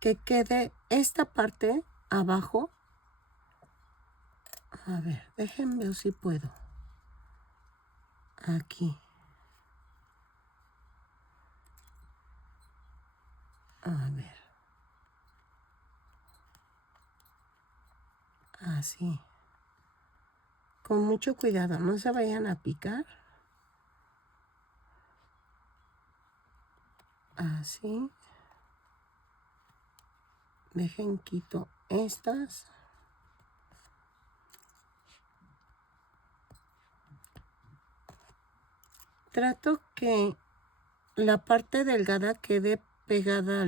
que quede esta parte abajo. A ver, déjenme ver si puedo. Aquí. A ver. Así. Con mucho cuidado, no se vayan a picar. Así. Dejen quito estas. Trato que la parte delgada quede pegada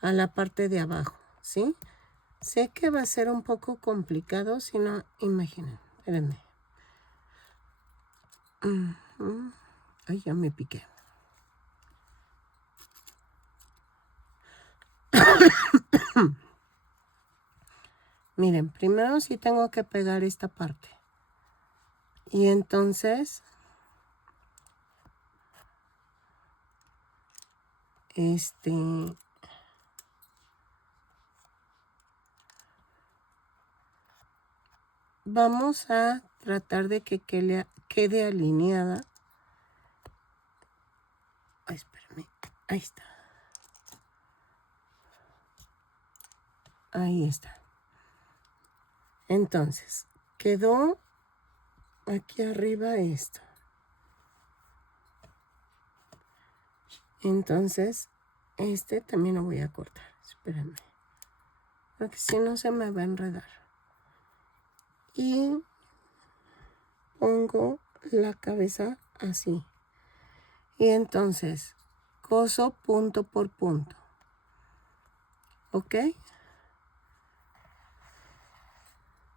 a la parte de abajo, ¿sí? Sé que va a ser un poco complicado, si no, imaginen. Espérenme. Ay, ya me piqué. Miren, primero sí tengo que pegar esta parte. Y entonces, vamos a tratar de que quede alineada. Ay, espérame. Ahí está. Ahí está. Entonces, quedó aquí arriba esto. Entonces, este también lo voy a cortar. Espérenme. Porque si no se me va a enredar. Y pongo la cabeza así. Y entonces, coso punto por punto. ¿Ok?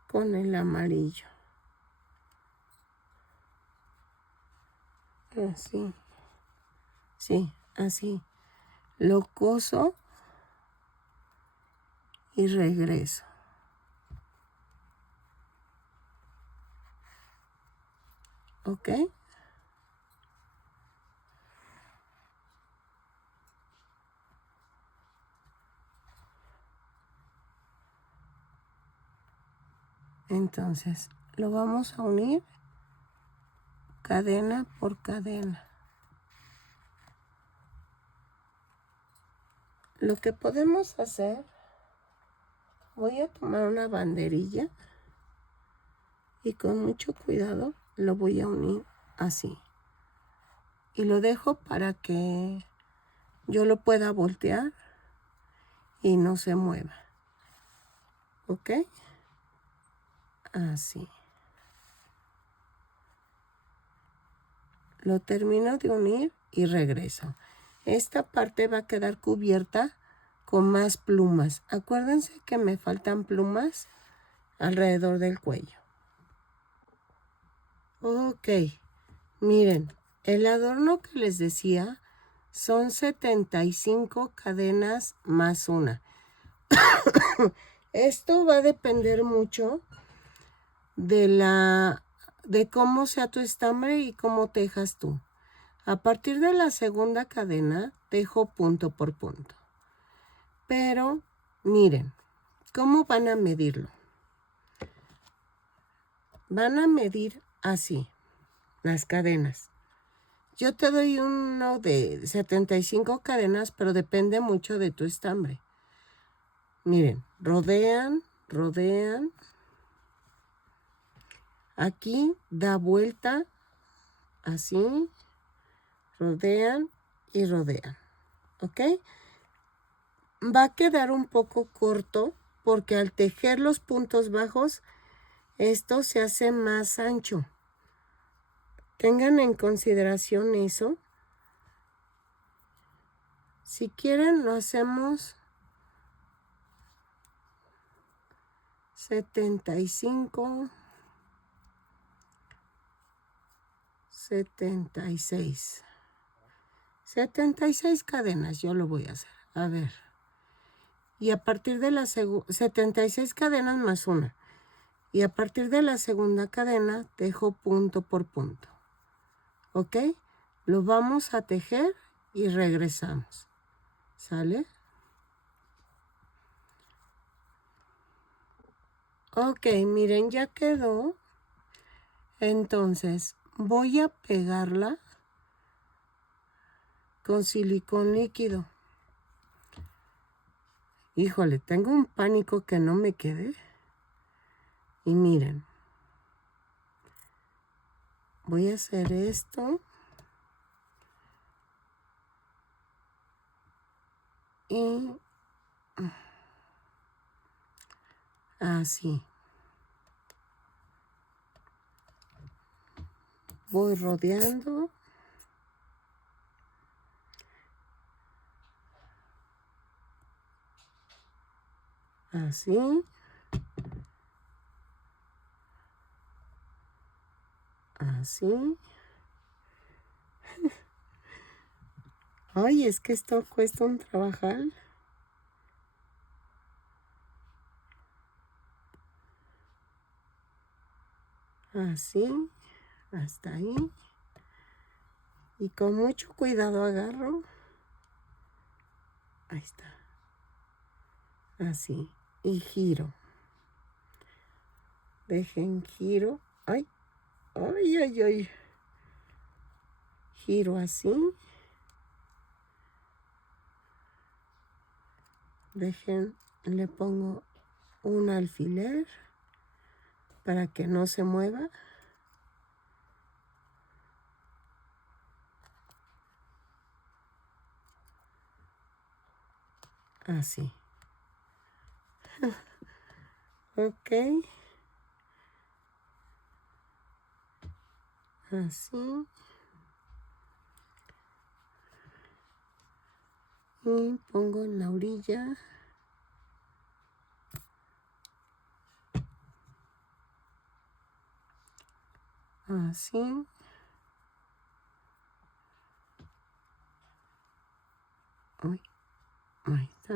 Con el amarillo. Así. Sí, así. Lo coso y regreso. ¿Ok? Entonces, lo vamos a unir cadena por cadena. Lo que podemos hacer, voy a tomar una banderilla y con mucho cuidado lo voy a unir así. Y lo dejo para que yo lo pueda voltear y no se mueva. ¿Ok? Así. Lo termino de unir y regreso. Esta parte va a quedar cubierta con más plumas. Acuérdense que me faltan plumas alrededor del cuello. Ok, miren, el adorno que les decía son 75 cadenas más una. Esto va a depender mucho de cómo sea tu estambre y cómo tejas tú. A partir de la segunda cadena, tejo punto por punto. Pero, miren, ¿cómo van a medirlo? Van a medir así, las cadenas. Yo te doy uno de 75 cadenas, pero depende mucho de tu estambre. Miren, rodean, rodean. Aquí da vuelta, así, rodean y rodean. ¿Ok? Va a quedar un poco corto porque al tejer los puntos bajos, esto se hace más ancho. Tengan en consideración eso. Si quieren, lo hacemos 75, 76. 76 cadenas, yo lo voy a hacer. A ver. Y a partir de la 76 cadenas más una. Y a partir de la segunda cadena, tejo punto por punto. ¿Ok? Lo vamos a tejer y regresamos. ¿Sale? Ok, miren, ya quedó. Entonces, voy a pegarla con silicón líquido. Híjole, tengo un pánico que no me quede. Y miren, voy a hacer esto. Y así. Voy rodeando. Así. Así. Ay, es que esto cuesta un trabajal. Así. Hasta ahí. Y con mucho cuidado agarro. Ahí está. Así. Y giro. Dejen giro. Ay. Ay, ay, ay. Giro así. Dejen, le pongo un alfiler para que no se mueva. Así. Ok. Así. Y pongo en la orilla. Así. Ay, ahí está.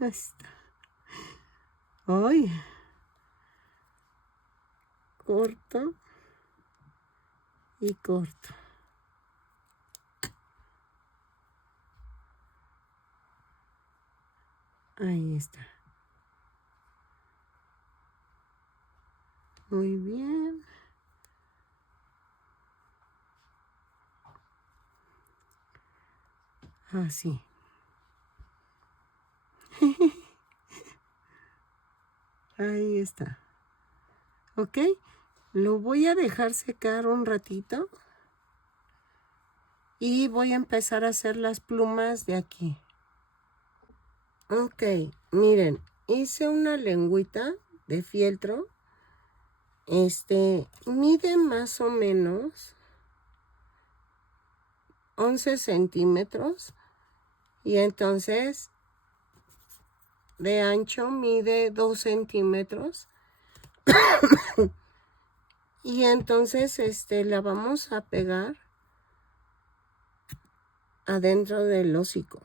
Ahí está. Ay. Corto. Y corto. Ahí está. Muy bien. Así. Ahí está. ¿Ok? Lo voy a dejar secar un ratito. Y voy a empezar a hacer las plumas de aquí. Ok, miren. Hice una lengüita de fieltro. Mide más o menos 11 centímetros. Y entonces de ancho mide 2 centímetros. Y entonces la vamos a pegar adentro del hocico.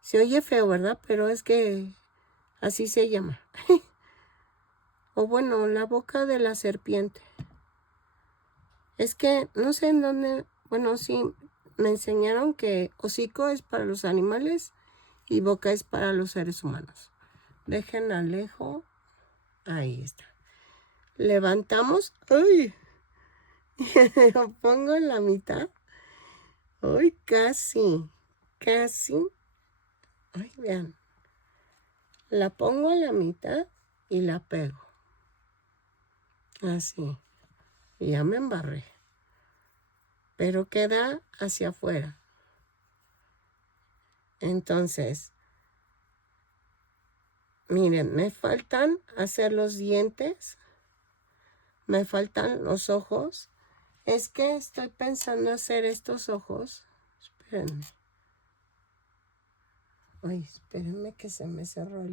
Se oye feo, ¿verdad? Pero es que así se llama. O bueno, la boca de la serpiente. Es que no sé en dónde, bueno, sí, me enseñaron que hocico es para los animales y boca es para los seres humanos. Dejen alejo. Ahí está. Levantamos. ¡Ay! Lo pongo en la mitad. ¡Ay! Casi. Casi. ¡Ay! Vean. La pongo a la mitad y la pego. Así. Y ya me embarré. Pero queda hacia afuera. Entonces, miren, me faltan hacer los dientes. Me faltan los ojos. Es que estoy pensando hacer estos ojos. Espérenme. Ay, espérenme que se me cerró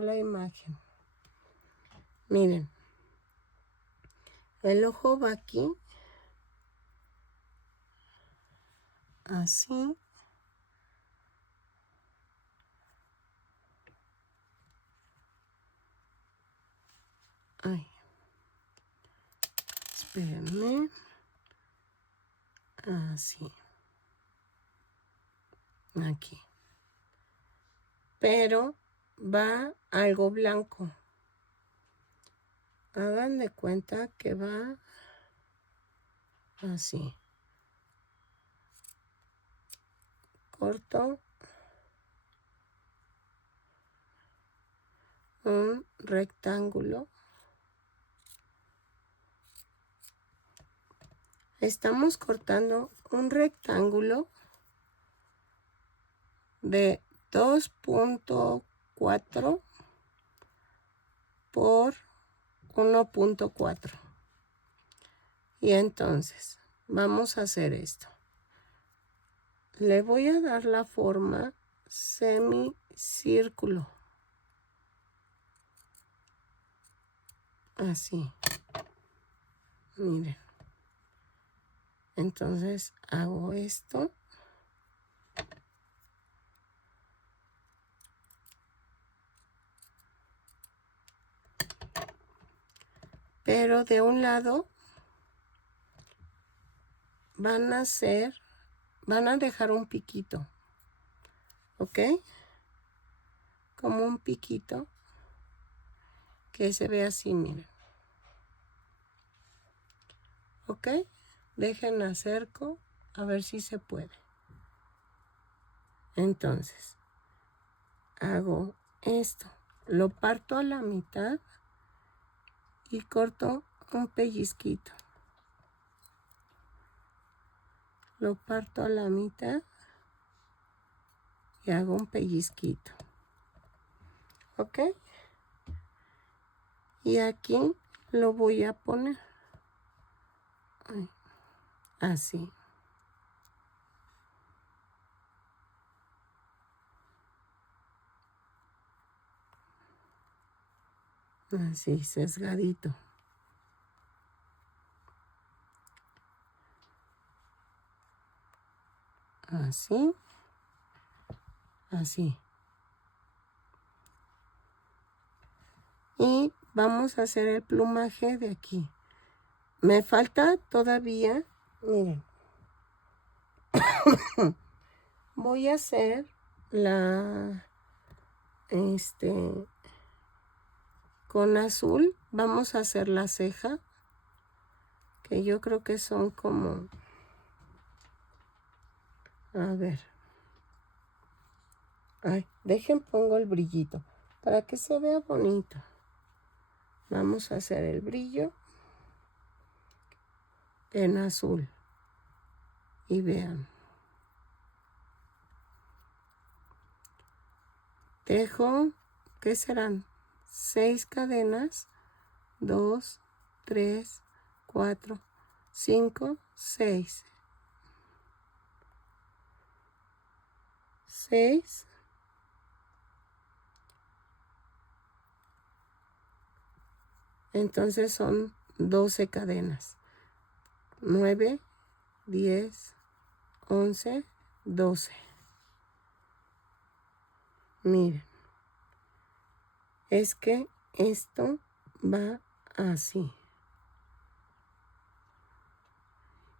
la imagen. Miren. El ojo va aquí. Así. Ay. Espérenme. Así. Aquí. Pero va algo blanco. Hagan de cuenta que va así. Corto un rectángulo. Estamos cortando un rectángulo de 2.4 por 1.4. Y entonces vamos a hacer esto. Le voy a dar la forma semicírculo. Así. Miren. Entonces hago esto. Pero de un lado van a dejar un piquito. ¿Ok? Como un piquito que se ve así, miren. ¿Ok? Dejen acerco a ver si se puede. Entonces, hago esto. Lo parto a la mitad y corto un pellizquito. Lo parto a la mitad y hago un pellizquito. ¿Ok? Y aquí lo voy a poner. Así. Así, sesgadito. Así. Así. Y vamos a hacer el plumaje de aquí. Me falta todavía, miren. Voy a hacer con azul, vamos a hacer la ceja, que yo creo que son como, a ver. Ay, pongo el brillito, para que se vea bonito. Vamos a hacer el brillo en azul. Y vean. Tejo, ¿qué serán? 6 cadenas. 2, 3, 4, 5, 6. 6. Entonces son 12 cadenas. 9, 10, 11, 12. Miren. Es que esto va así.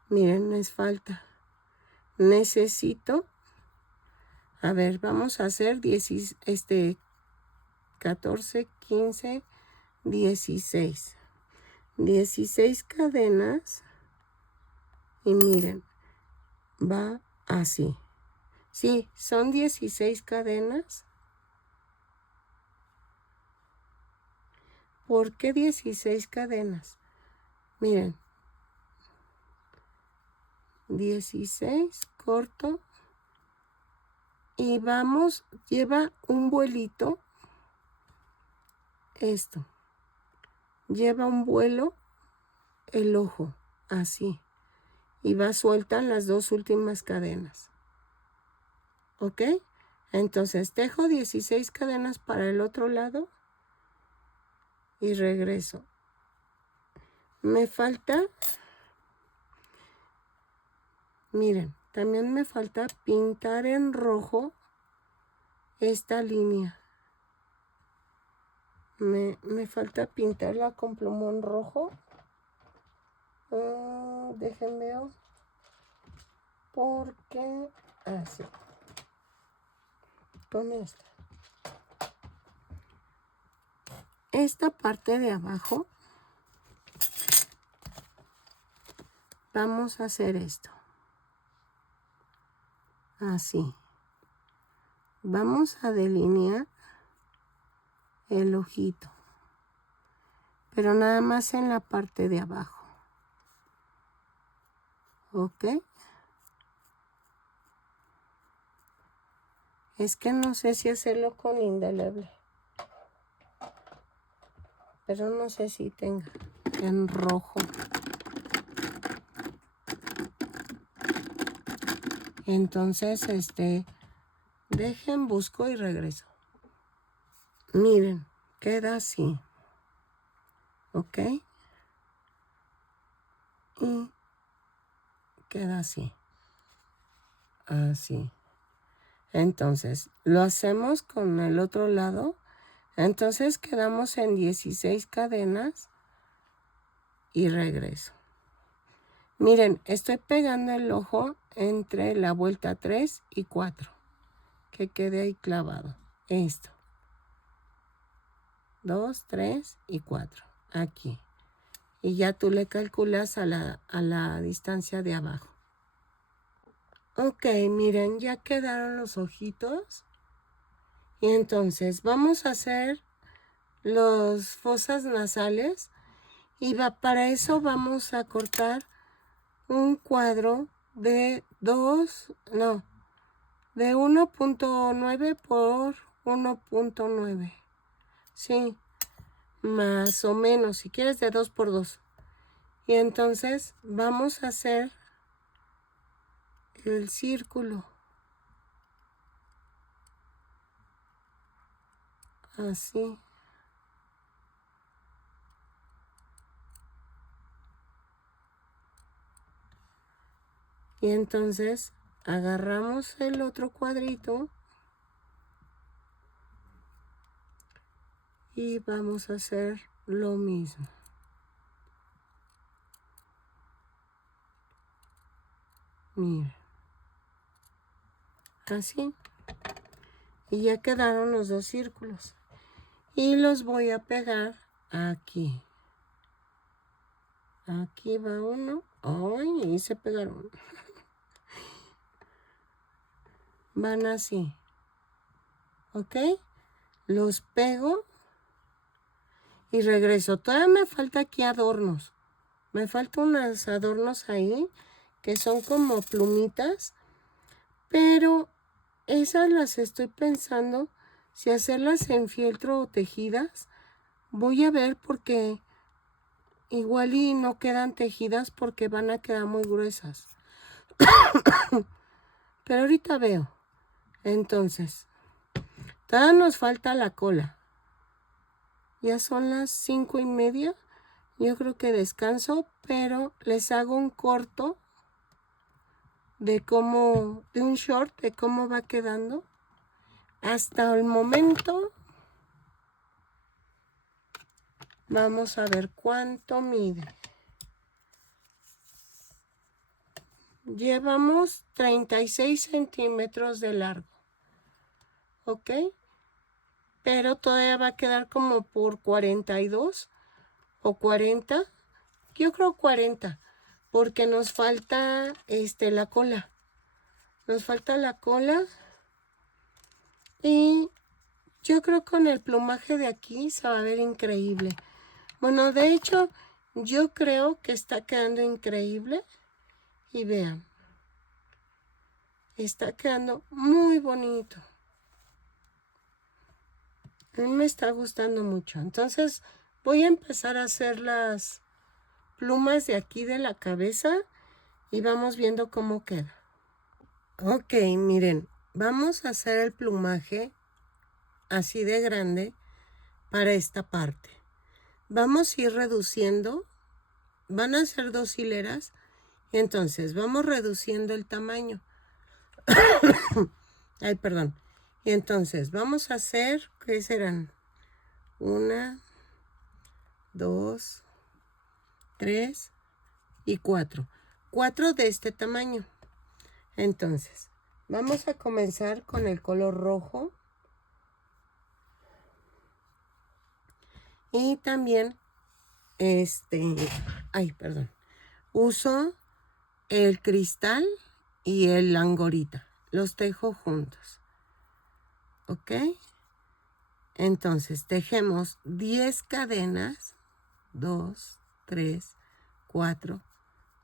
Miren, les falta. Necesito. A ver, vamos a hacer 14, 15, 16. 16 cadenas. Y miren, va así. Sí, son 16 cadenas ¿Por qué 16 cadenas? Miren, 16, corto. Y vamos, lleva un vuelito, esto. Lleva un vuelo el ojo, así. Y va suelta en las dos últimas cadenas. ¿Ok? Entonces tejo 16 cadenas para el otro lado y regreso. Me falta, miren, también me falta pintar en rojo esta línea. Me falta pintarla con plumón rojo. Déjenme ver. Porque así. Con esta. Esta parte de abajo. Vamos a hacer esto. Así. Vamos a delinear el ojito. Pero nada más en la parte de abajo. ¿Ok? Es que no sé si hacerlo con indeleble. Pero no sé si tenga en rojo. Entonces, dejen, busco y regreso. Miren, queda así. ¿Ok? Y queda así. Así. Entonces, lo hacemos con el otro lado. Entonces, quedamos en 16 cadenas y regreso. Miren, estoy pegando el ojo entre la vuelta 3 y 4. Que quede ahí clavado. Esto. 2, 3 y 4. Aquí. Y ya tú le calculas a la distancia de abajo. Ok, miren, ya quedaron los ojitos. Y entonces vamos a hacer los fosas nasales. Y para eso vamos a cortar un cuadro de 1.9 por 1.9. Sí, más o menos, si quieres de 2 por 2. Y entonces vamos a hacer el círculo. Así. Y entonces agarramos el otro cuadrito y vamos a hacer lo mismo. Miren. Así. Y ya quedaron los dos círculos. Y los voy a pegar aquí. Aquí va uno. Ay, ahí se pegaron. Van así. ¿Ok? Los pego y regreso. Todavía me falta aquí adornos. Me faltan unos adornos ahí que son como plumitas. Pero esas las estoy pensando si hacerlas en fieltro o tejidas. Voy a ver porque igual y no quedan tejidas porque van a quedar muy gruesas. Pero ahorita veo. Entonces, todavía nos falta la cola. Ya son las 5:30. Yo creo que descanso, pero les hago un corto de un short, de cómo va quedando. Hasta el momento, vamos a ver cuánto mide. Llevamos 36 centímetros de largo. ¿Ok? Pero todavía va a quedar como por 42 o 40. Yo creo 40, porque nos falta la cola. Nos falta la cola. Y yo creo que con el plumaje de aquí se va a ver increíble. Bueno, de hecho, yo creo que está quedando increíble. Y vean, está quedando muy bonito. A mí me está gustando mucho. Entonces, voy a empezar a hacer las plumas de aquí de la cabeza y vamos viendo cómo queda. Ok, miren, vamos a hacer el plumaje así de grande para esta parte. Vamos a ir reduciendo, van a ser 2 hileras, y entonces vamos reduciendo el tamaño. Ay, perdón. Y entonces vamos a hacer, ¿qué serán? 1, 2, 3 y 4. 4 de este tamaño. Entonces, vamos a comenzar con el color rojo. Y también, ay, perdón. Uso el cristal y el langorita. Los tejo juntos. ¿Ok? Entonces, tejemos 10 cadenas. 2, 3, 4,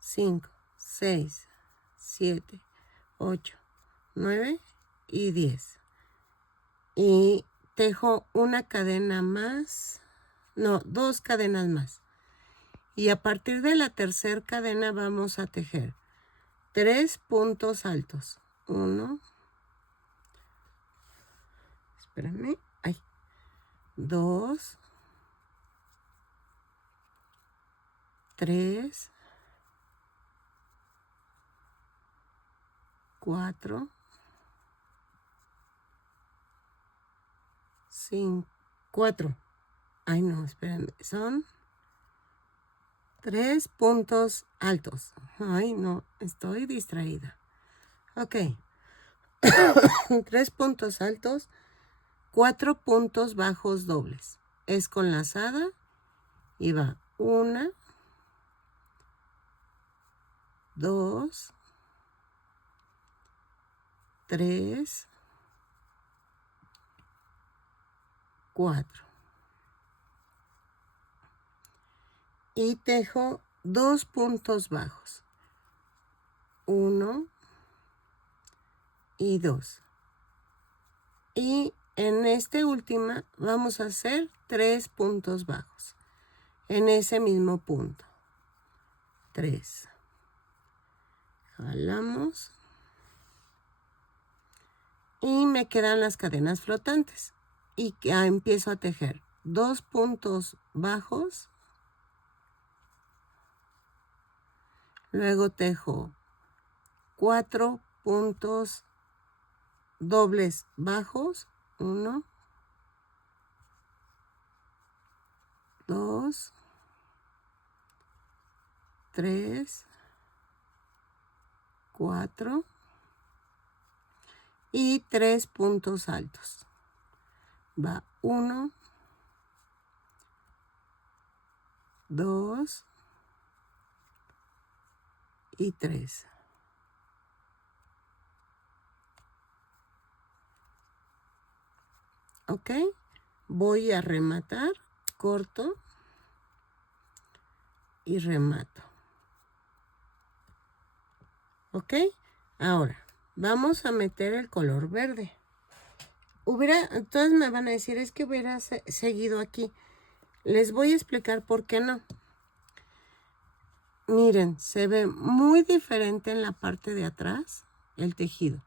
5, 6, 7, 8, 9 y 10. Y tejo una cadena más. No, 2 cadenas más. Y a partir de la tercera cadena vamos a tejer 3 puntos altos. 1, espérame, ay, 2, 3, 4, 5, 4. Ay, no, espérenme, son 3 puntos altos. Ay, no, estoy distraída. Ok. 3 puntos altos, 4 puntos bajos dobles. Es con lazada y va 1, 2, 3, 4. Y tejo 2 puntos bajos. 1 y 2. Y en esta última vamos a hacer 3 puntos bajos. En ese mismo punto. 3. Jalamos. Y me quedan las cadenas flotantes. Y ya empiezo a tejer 2 puntos bajos. Luego tejo 4 puntos dobles bajos. 1, 2, 3, 4 y 3 puntos altos. Va 1, 2 y 3. Ok, voy a rematar, corto y remato. Ok, ahora vamos a meter el color verde. Entonces me van a decir, es que hubiera seguido aquí. Les voy a explicar por qué no. Miren, se ve muy diferente en la parte de atrás el tejido.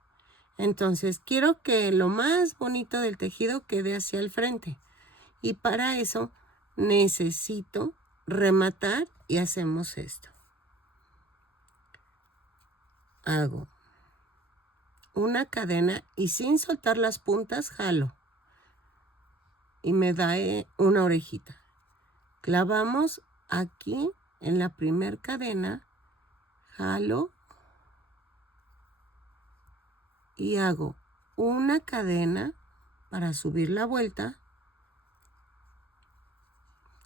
Entonces, quiero que lo más bonito del tejido quede hacia el frente. Y para eso necesito rematar y hacemos esto. Hago una cadena y sin soltar las puntas jalo. Y me da una orejita. Clavamos aquí en la primera cadena, jalo y hago una cadena para subir la vuelta.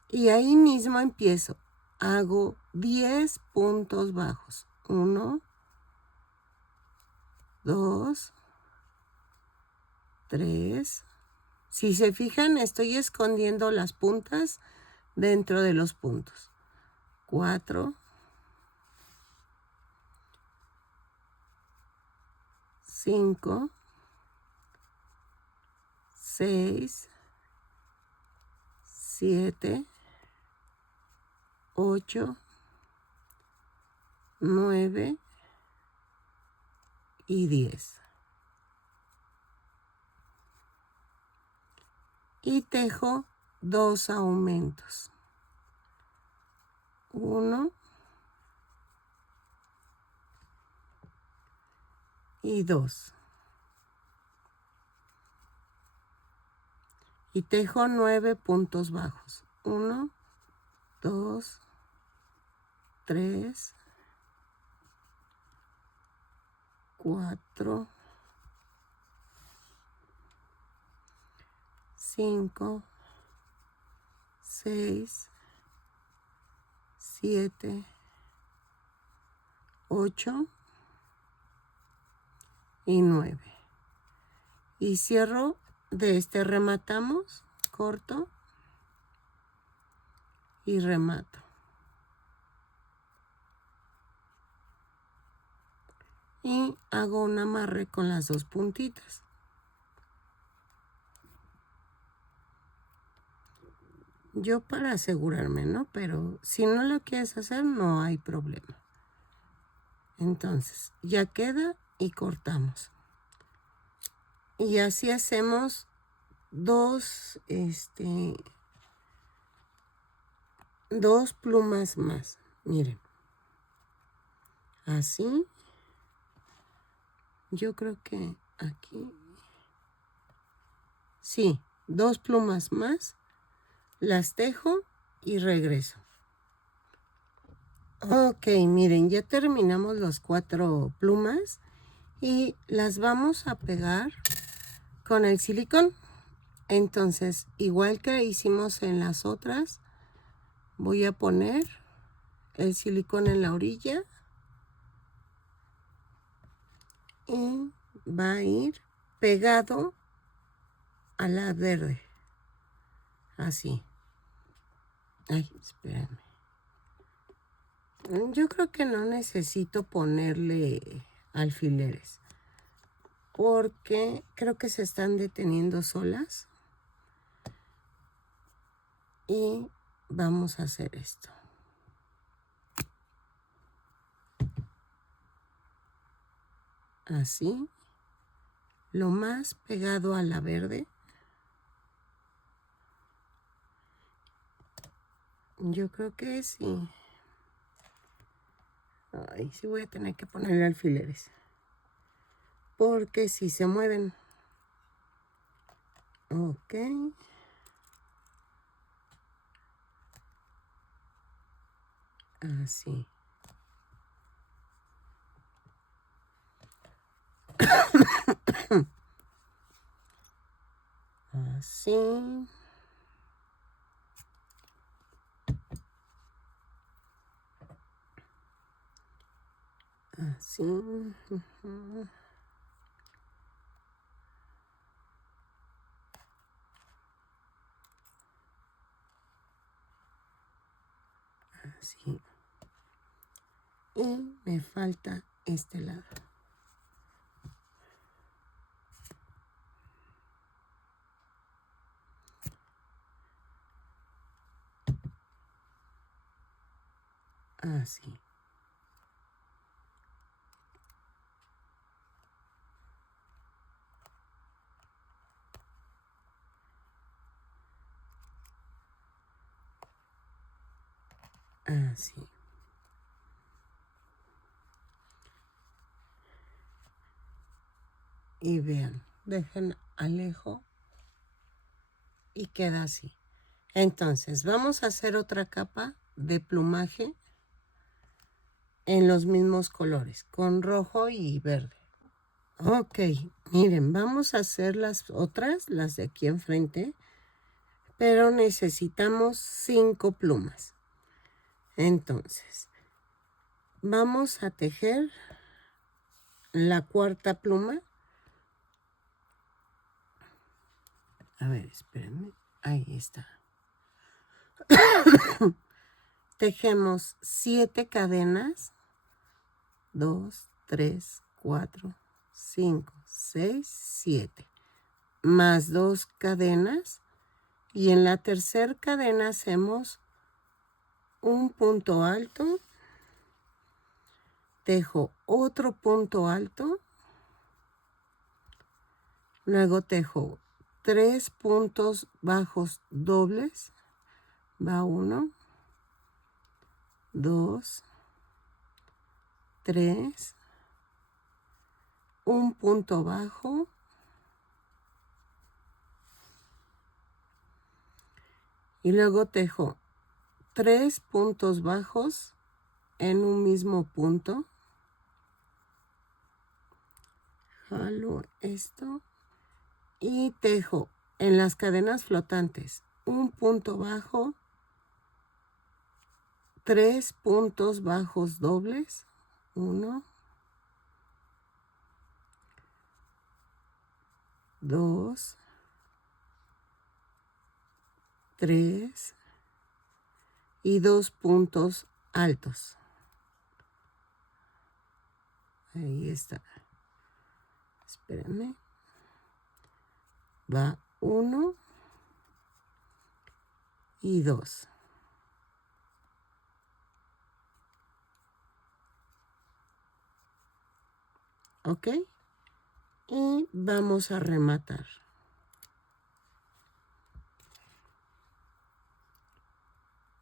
Y ahí mismo empiezo. Hago 10 puntos bajos. 1, 2, 3. Si se fijan, estoy escondiendo las puntas dentro de los puntos. 4, 5, 6, 7, 8, 9 y 10. Y tejo 2 aumentos. 1 y 2. Y tejo 9 puntos bajos. 1, 2, 3, 4, 5, 6, 7, 8 y 9. Y cierro de rematamos, corto y remato. Y hago un amarre con las 2 puntitas. Yo para asegurarme, ¿no? Pero si no lo quieres hacer, no hay problema. Entonces, ya queda y cortamos. Y así hacemos 2 plumas más. Miren. Así. Yo creo que aquí. Sí, 2 plumas más. Las tejo y regreso. Ok, miren, ya terminamos las 4 plumas y las vamos a pegar con el silicón. Entonces, igual que hicimos en las otras, voy a poner el silicón en la orilla y va a ir pegado a la verde. Así. Ay, espérenme. Yo creo que no necesito ponerle alfileres, porque creo que se están deteniendo solas. Y vamos a hacer esto. Así. Lo más pegado a la verde. Yo creo que sí. Ay, sí voy a tener que ponerle alfileres. Porque si se mueven. Ok. Así. Así. Así. Así. Y me falta este lado. Así. Así. Y vean, dejen alejo y queda así. Entonces, vamos a hacer otra capa de plumaje en los mismos colores, con rojo y verde. Ok, miren, vamos a hacer las otras, las de aquí enfrente, pero necesitamos 5 plumas. Entonces, vamos a tejer la cuarta pluma. A ver, espérenme. Ahí está. Tejemos 7 cadenas, 2, 3, 4, 5, 6, 7, más 2 cadenas, y en la tercera cadena hacemos un punto alto, tejo otro punto alto, luego tejo 3 puntos bajos dobles, va 1, 2, 3, un punto bajo, y luego tejo 3 puntos bajos en un mismo punto. Jalo esto y tejo en las cadenas flotantes un punto bajo, 3 puntos bajos dobles, 1, 2, 3 y 2 puntos altos. Ahí está. Espérenme. Va 1 y 2. ¿Ok? Y vamos a rematar.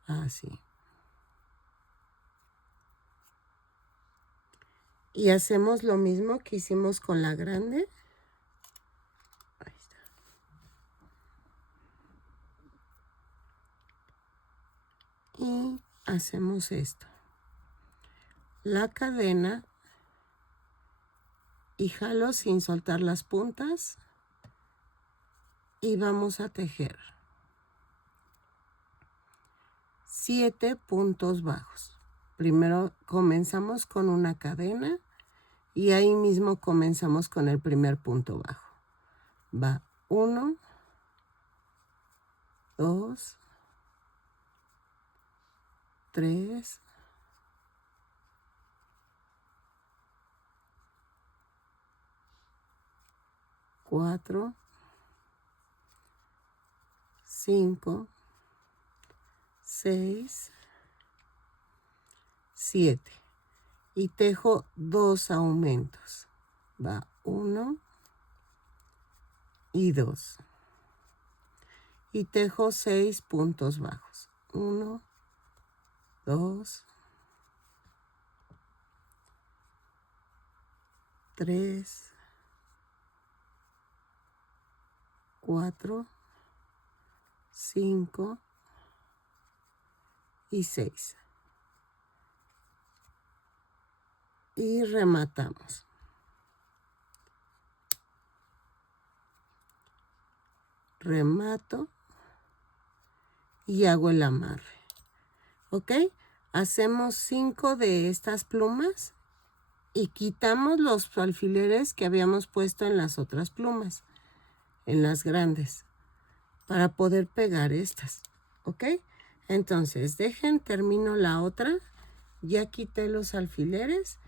Así. Y hacemos lo mismo que hicimos con la grande. Ahí está. Y hacemos esto. La cadena y jalo sin soltar las puntas y vamos a tejer 7 puntos bajos. Primero comenzamos con una cadena y ahí mismo comenzamos con el primer punto bajo. Va 1, 2, 3, 4, 5, 6, 7. Y tejo 2 aumentos. Va 1 y 2. Y tejo 6 puntos bajos. 1, 2, 3, 4, 5 y 6. Y rematamos. Remato y hago el amarre. ¿Ok? Hacemos 5 de estas plumas y quitamos los alfileres que habíamos puesto en las otras plumas, en las grandes, para poder pegar estas. ¿Ok? Entonces, termino la otra. Ya quité los alfileres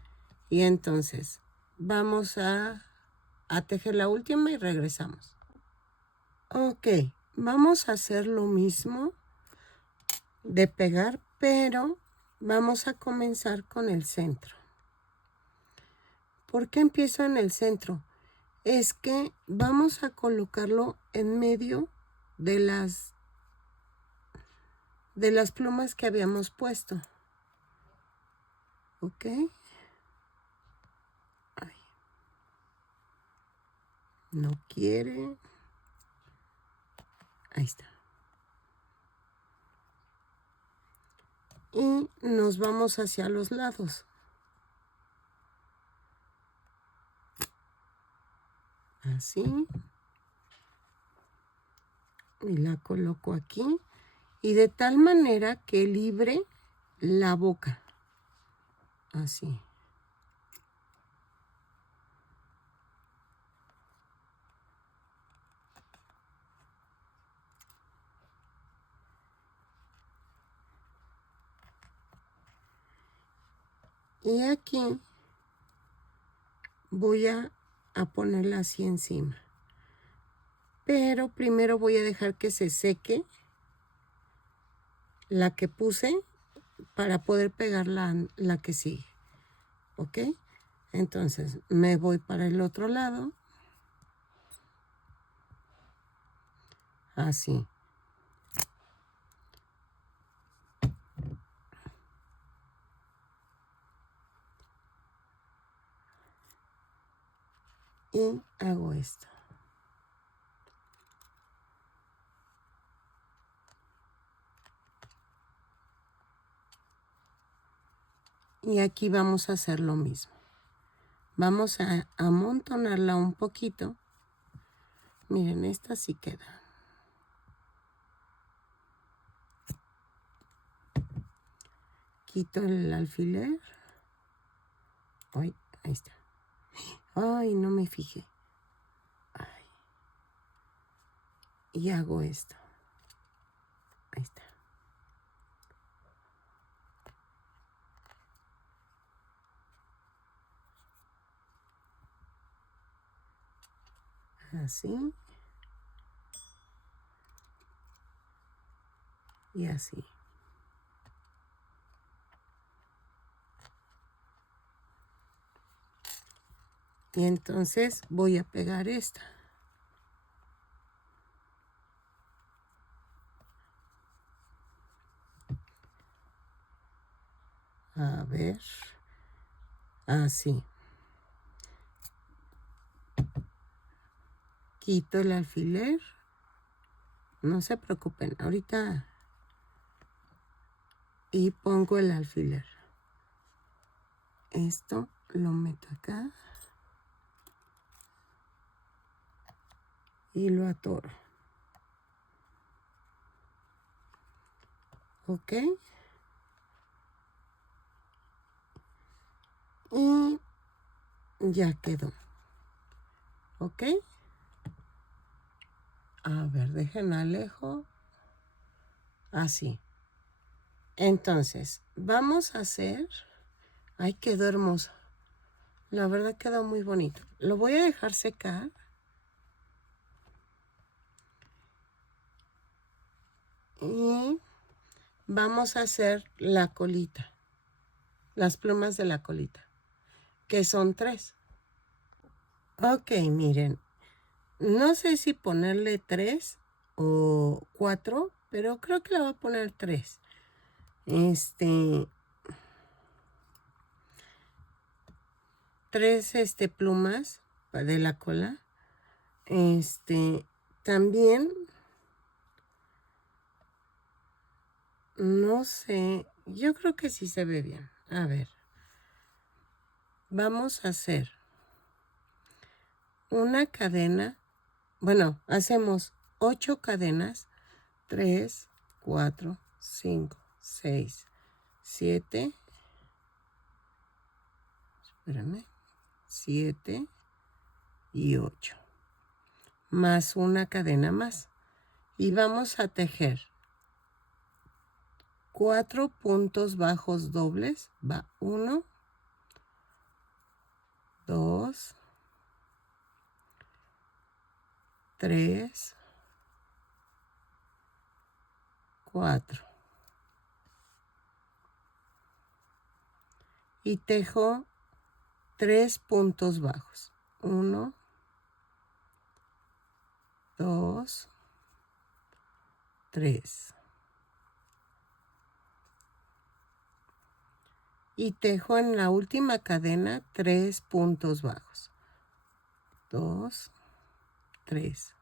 y entonces vamos a tejer la última y regresamos. Ok, vamos a hacer lo mismo de pegar, pero vamos a comenzar con el centro. ¿Por qué empiezo en el centro? Es que vamos a colocarlo en medio de las plumas que habíamos puesto. ¿Ok? Ay. No quiere. Ahí está. Y nos vamos hacia los lados. Así. Y la coloco aquí. Y de tal manera que libre la boca. Así. Y aquí voy a ponerla así encima. Pero primero voy a dejar que se seque la que puse para poder pegar la que sigue. ¿Ok? Entonces me voy para el otro lado. Así. Y hago esto. Y aquí vamos a hacer lo mismo. Vamos a amontonarla un poquito. Miren, esta sí queda. Quito el alfiler. Ay, ahí está. Ay, no me fijé. Ay. Y hago esto. Ahí está. Así. Y así. Y entonces voy a pegar esta. A ver. Así. Quito el alfiler. No se preocupen. Ahorita. Y pongo el alfiler. Esto lo meto acá. Y lo atoro. ¿Ok? Y ya quedó. ¿Ok? A ver, dejen alejo. Así. Entonces, vamos a hacer... Ay, quedó hermoso. La verdad quedó muy bonito. Lo voy a dejar secar. Y vamos a hacer la colita. Las plumas de la colita. Que son 3. Ok, miren. No sé si ponerle 3 o 4, pero creo que le voy a poner 3. 3 plumas de la cola. También, no sé, yo creo que sí se ve bien. A ver, vamos a hacer una cadena. Bueno, hacemos 8 cadenas. 3, 4, 5, 6, 7. Espérame. 7 y 8. Más una cadena más. Y vamos a tejer 4 puntos bajos dobles. Va 1, 2, 3, 4. Y tejo 3 puntos bajos. 1, 2, 3. Y tejo en la última cadena 3 puntos bajos. 2, 3.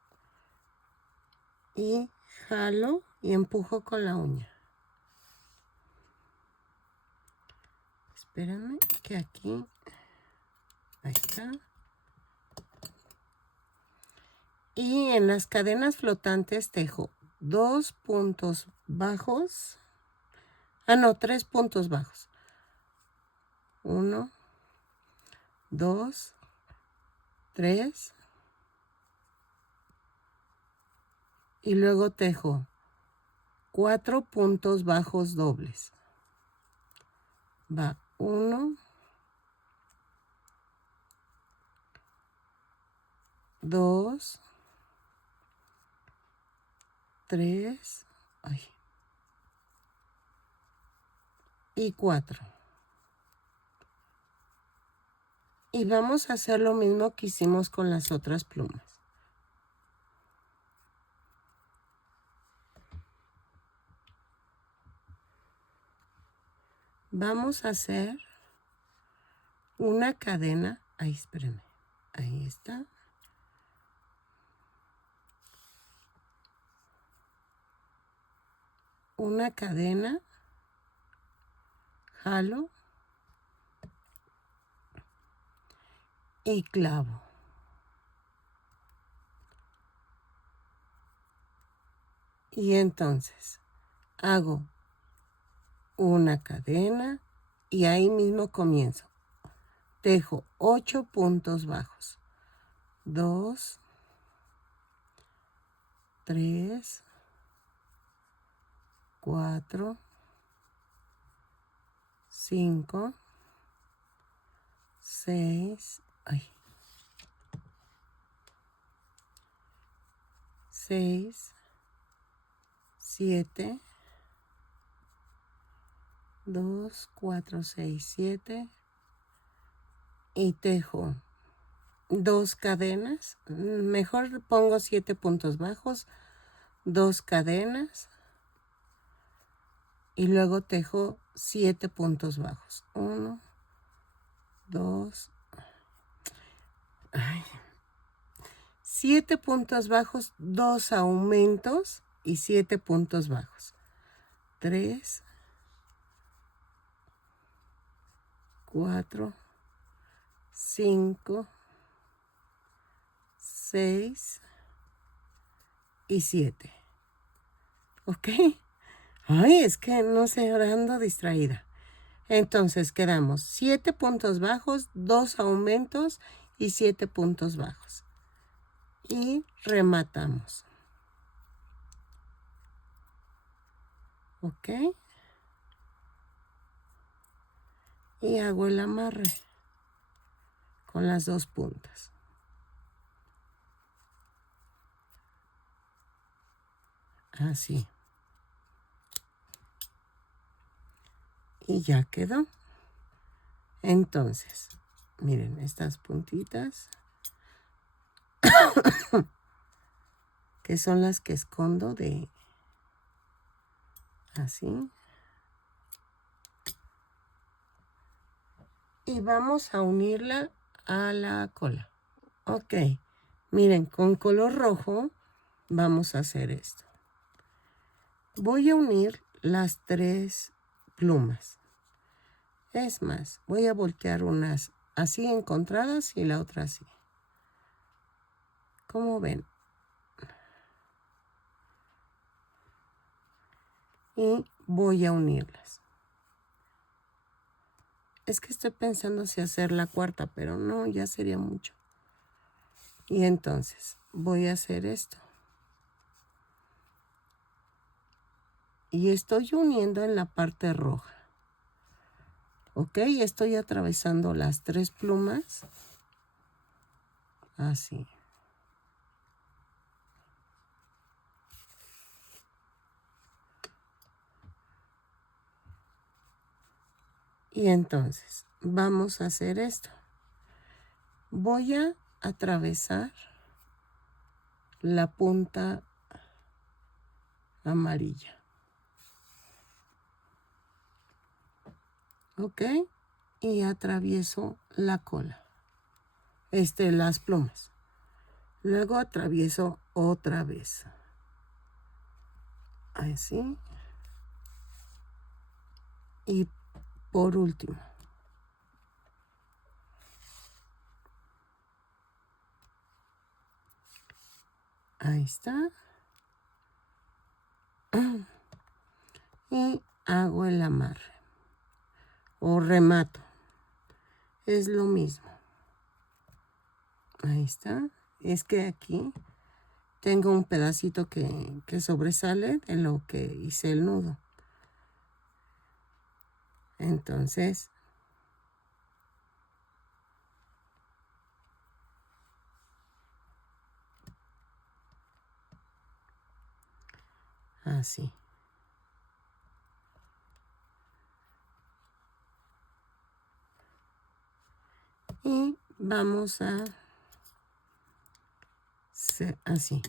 Y jalo y empujo con la uña. Espérenme que aquí, ahí está. Y en las cadenas flotantes tejo 2 puntos bajos. Ah, no, 3 puntos bajos. 1, 2, 3. Y luego tejo 4 puntos bajos dobles. Va 1, 2, 3, y 4. Y vamos a hacer lo mismo que hicimos con las otras plumas. Vamos a hacer una cadena. Ahí, espérenme. Ahí está. Una cadena. Jalo. Y clavo. Y entonces hago una cadena y ahí mismo comienzo. Tejo 8 puntos bajos. 2, 3, 4, 5, 6, 6, 7, 2, 4, 6, 7 y tejo 2 cadenas. Mejor pongo 7 puntos bajos, 2 cadenas y luego tejo 7 puntos bajos. 1, 2, 7 puntos bajos, 2 aumentos y 7 puntos bajos. 3, 4, 5, 6 y 7. ¿Ok? Ay, es que no sé, ahora ando distraída. Entonces quedamos 7 puntos bajos, 2 aumentos y 7 puntos bajos. Y rematamos. ¿Ok? Y hago el amarre con las 2 puntas. Así. Y ya quedó. Entonces, miren estas puntitas que son las que escondo de así. Y vamos a unirla a la cola. Ok, miren, con color rojo vamos a hacer esto. Voy a unir las 3 plumas. Es más, voy a voltear unas así encontradas y la otra así. ¿Cómo ven? Y voy a unirlas. Es que estoy pensando si hacer la cuarta, pero no, ya sería mucho. Y entonces voy a hacer esto. Y estoy uniendo en la parte roja. Ok, estoy atravesando las 3 plumas. Así. Y entonces vamos a hacer esto. Voy a atravesar la punta amarilla. ¿Ok? Y atravieso la cola. Las plumas. Luego atravieso otra vez. Así. Y por último. Ahí está. Y hago el amarre. O remato. Es lo mismo. Ahí está. Es que aquí tengo un pedacito que sobresale de lo que hice el nudo. Entonces, Así. Y vamos a hacer así.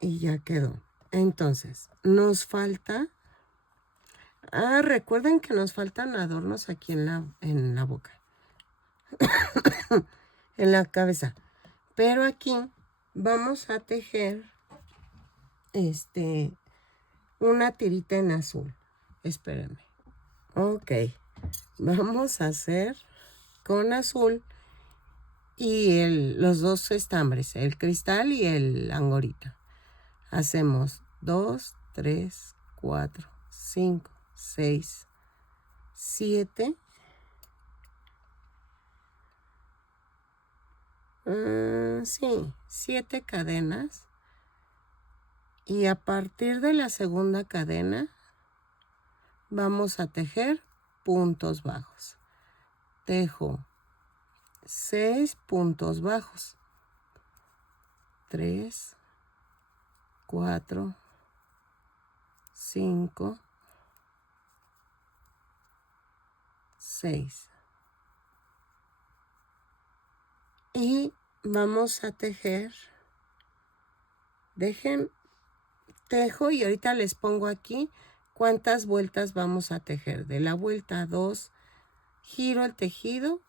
Y ya quedó. Entonces, nos falta... recuerden que nos faltan adornos aquí en la boca. En la cabeza. Pero aquí vamos a tejer una tirita en azul. Espérenme. Ok. Vamos a hacer con azul y los dos estambres, el cristal y el angorita. Hacemos 2, 3, 4, 5, 6, 7. Sí, 7 cadenas. Y a partir de la segunda cadena vamos a tejer puntos bajos. Tejo 6 puntos bajos. 3, 4, 5, 6. Y vamos a tejer. Tejo y ahorita les pongo aquí cuántas vueltas vamos a tejer. De la vuelta 2, giro el tejido,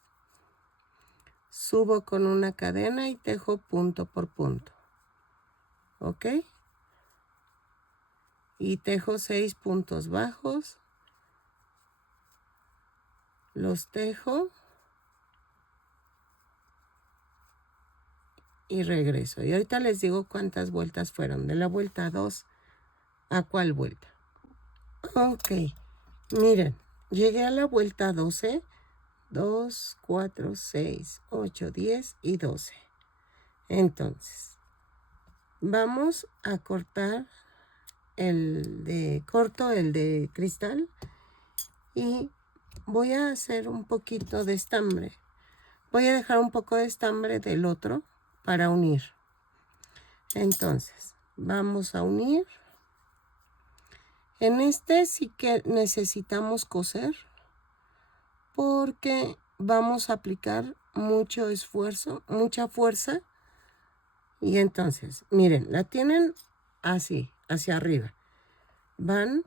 subo con una cadena y tejo punto por punto. ¿Ok? Y tejo 6 puntos bajos. Los tejo. Y regreso. Y ahorita les digo cuántas vueltas fueron. De la vuelta 2, ¿a cuál vuelta? Ok. Miren, llegué a la vuelta 12. 2, 4, 6, 8, 10 y 12. Entonces, vamos a cortar corto el de cristal y voy a hacer un poquito de estambre. Voy a dejar un poco de estambre del otro para unir. Entonces, vamos a unir. En este sí que necesitamos coser porque vamos a aplicar mucho esfuerzo, mucha fuerza. Y entonces, miren, la tienen así, hacia arriba. Van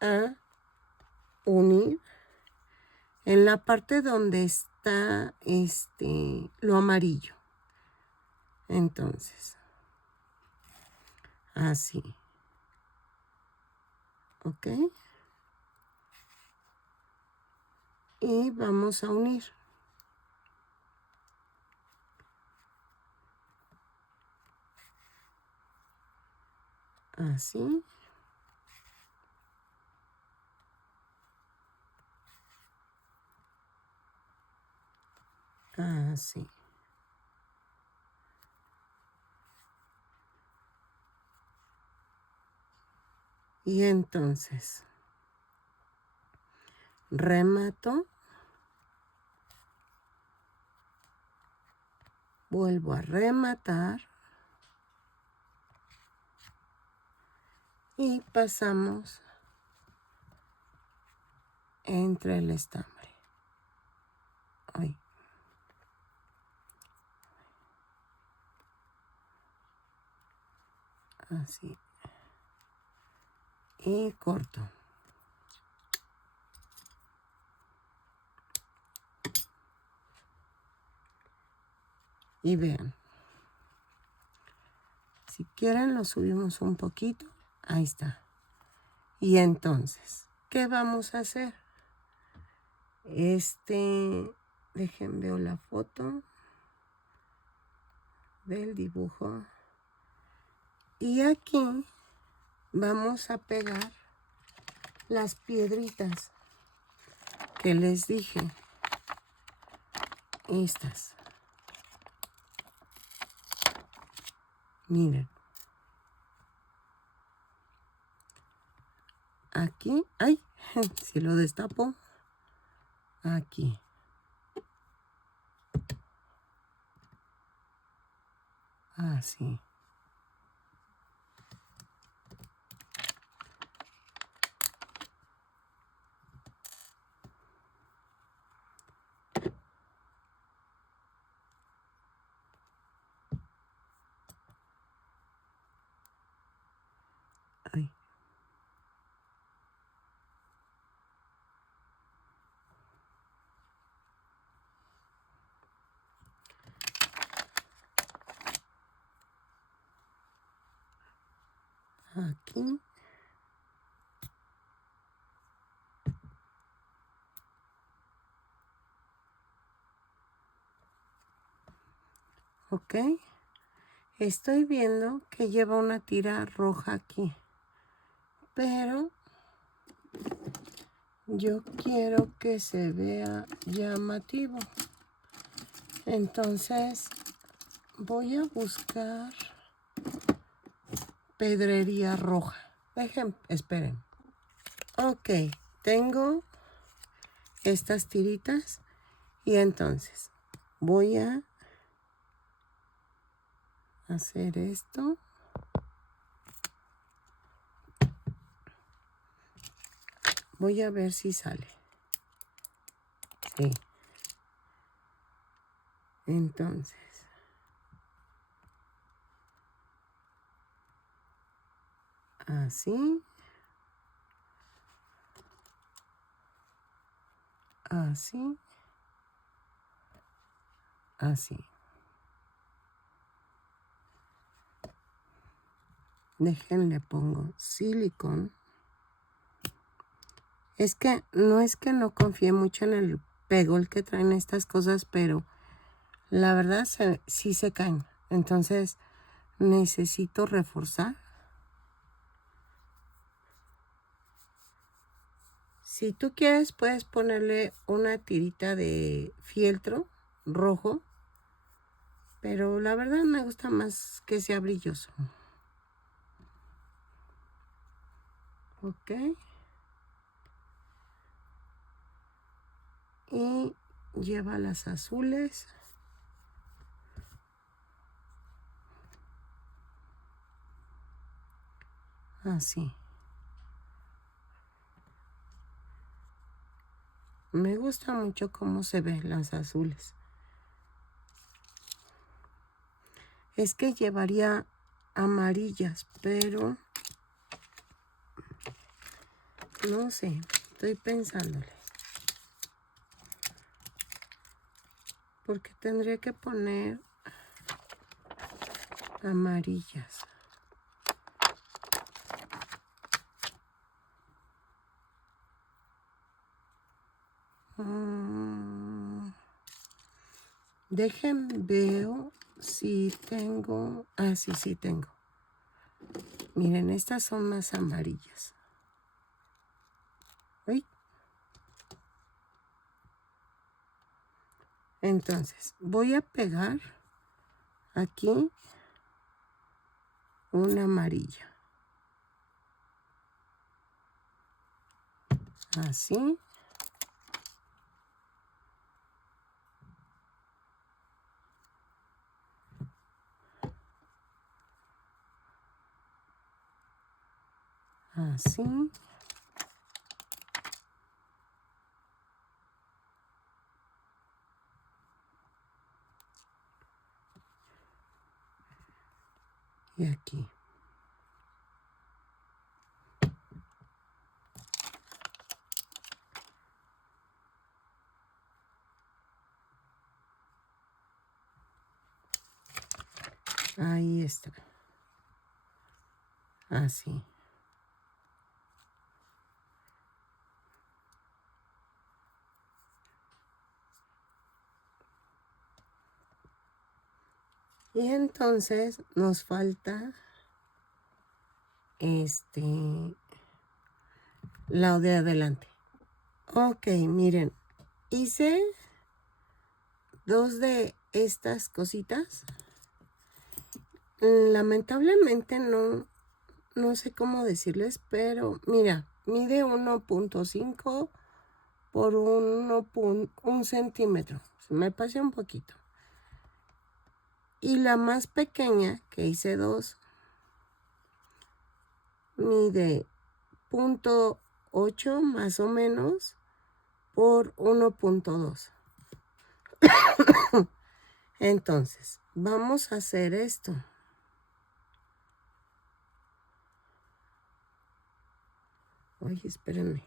a unir en la parte donde está lo amarillo. Entonces, así. ¿Ok? Y vamos a unir. Así. Así. Y entonces, remato. Vuelvo a rematar. Y pasamos entre el estambre. Ay. Así. Y corto. Y vean. Si quieren lo subimos un poquito. Ahí está. Y entonces, ¿qué vamos a hacer? Dejen veo la foto del dibujo. Y aquí vamos a pegar las piedritas que les dije. Estas. Miren. Aquí. Ay, si lo destapo. Aquí. Así. Ay. Aquí. Ok. Estoy viendo que lleva una tira roja aquí. Pero yo quiero que se vea llamativo. Entonces voy a buscar pedrería roja. Esperen. Ok, tengo estas tiritas y entonces voy a hacer esto. Voy a ver si sale. Sí. Entonces, así. Así. Así. Déjenle pongo silicón. Es que no confíe mucho en el pegol que traen estas cosas, pero la verdad sí se caen. Entonces necesito reforzar. Si tú quieres, puedes ponerle una tirita de fieltro rojo, pero la verdad me gusta más que sea brilloso. Ok. Y lleva las azules. Así. Me gusta mucho cómo se ven las azules. Es que llevaría amarillas, pero no sé, estoy pensándole. Porque tendría que poner amarillas. Dejen, veo si tengo. Ah, sí tengo. Miren, estas son más amarillas. ¿Uy? Entonces, voy a pegar aquí una amarilla. Así. Así. Y aquí. Ahí está. Así. Y entonces nos falta la de adelante. Ok, miren, hice 2 de estas cositas. Lamentablemente no sé cómo decirles, pero mira, mide 1.5 por 1 centímetro. Se me pasé un poquito. Y la más pequeña, que hice 2, mide 0.8 más o menos por 1.2. Entonces, vamos a hacer esto. Oye, espérenme,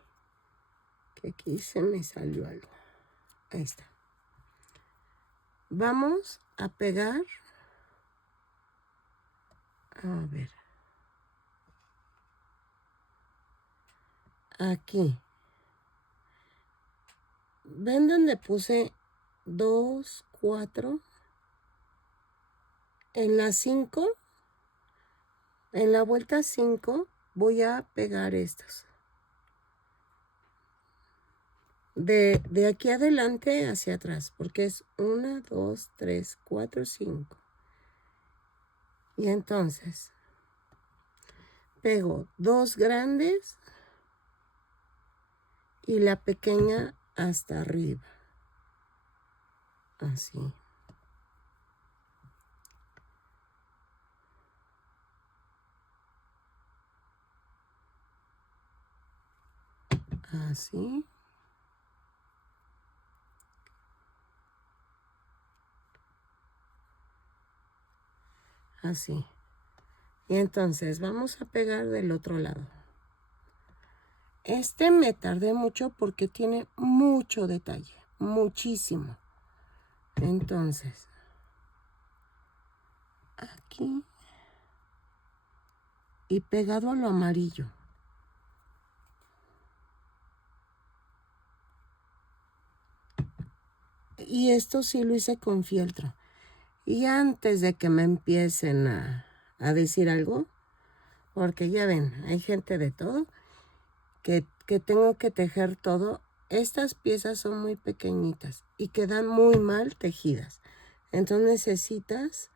que aquí se me salió algo. Ahí está. Vamos a pegar. A ver. Aquí. ¿Ven donde puse 2, 4? En la 5, en la vuelta 5, voy a pegar estos. De aquí adelante hacia atrás, porque es 1, 2, 3, 4, 5. Y entonces, pego 2 grandes y la pequeña hasta arriba. Así. Así. Así. Y entonces vamos a pegar del otro lado. Este me tardé mucho porque tiene mucho detalle, muchísimo. Entonces, aquí y pegado a lo amarillo. Y esto sí lo hice con fieltro. Y antes de que me empiecen a decir algo, porque ya ven, hay gente de todo, que tengo que tejer todo. Estas piezas son muy pequeñitas y quedan muy mal tejidas. Entonces necesitas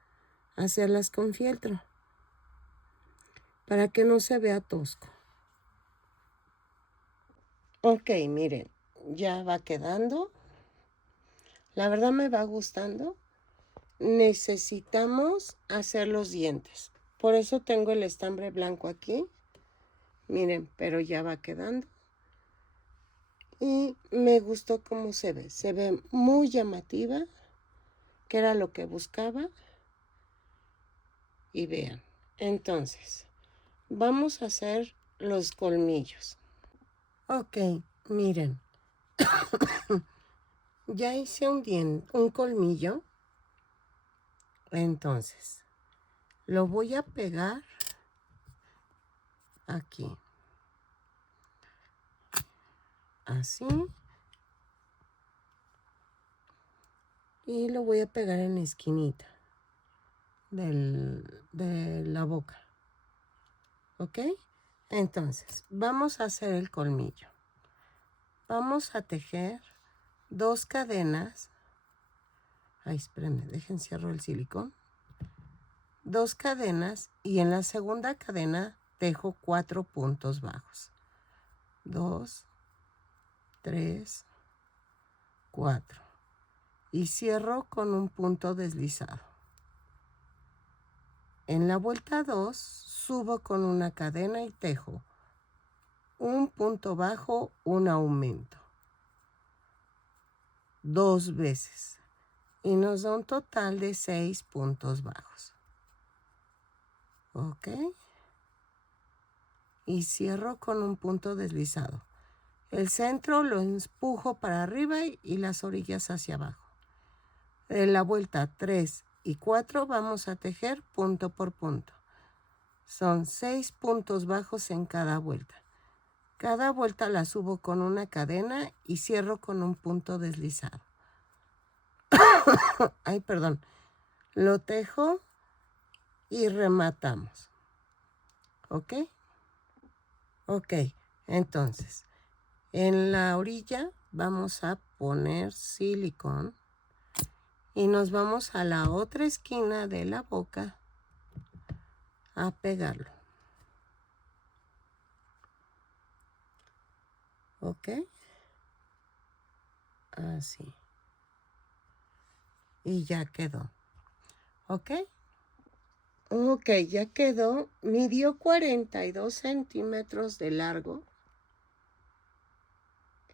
hacerlas con fieltro para que no se vea tosco. Ok, miren, ya va quedando. La verdad me va gustando. Necesitamos hacer los dientes. Por eso tengo el estambre blanco aquí. Miren, pero ya va quedando. Y me gustó cómo se ve. Se ve muy llamativa, que era lo que buscaba. Y vean, entonces, vamos a hacer los colmillos. Ok, miren. Ya hice un colmillo. Entonces, lo voy a pegar aquí. Así. Y lo voy a pegar en la esquinita de la boca. ¿Ok? Entonces, vamos a hacer el colmillo. Vamos a tejer 2 cadenas. Ay, espérenme, dejen cierro el silicón. 2 cadenas y en la segunda cadena tejo 4 puntos bajos. 2, 3, 4. Y cierro con un punto deslizado. En la vuelta 2 subo con una cadena y tejo un punto bajo, un aumento. 2 veces. Y nos da un total de 6 puntos bajos. ¿Ok? Y cierro con un punto deslizado. El centro lo empujo para arriba y las orillas hacia abajo. En la vuelta 3 y 4 vamos a tejer punto por punto. Son 6 puntos bajos en cada vuelta. Cada vuelta la subo con una cadena y cierro con un punto deslizado. Ay, perdón. Lo tejo y rematamos. ¿Ok? Ok, entonces, en la orilla vamos a poner silicón y nos vamos a la otra esquina de la boca a pegarlo. ¿Ok? Así. Y ya quedó. ¿Ok? Ok, ya quedó. Midió 42 centímetros de largo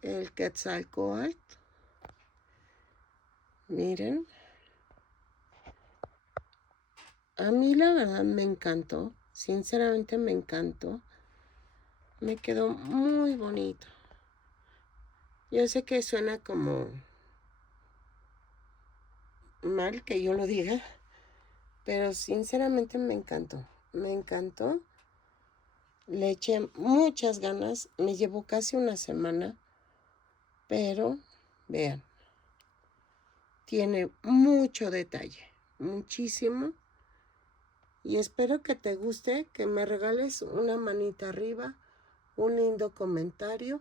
el Quetzalcóatl. Miren. A mí la verdad me encantó. Sinceramente me encantó. Me quedó muy bonito. Yo sé que suena como mal que yo lo diga, pero sinceramente me encantó. Me encantó. Le eché muchas ganas. Me llevó casi una semana. Pero, vean, tiene mucho detalle. Muchísimo. Y espero que te guste, que me regales una manita arriba, un lindo comentario.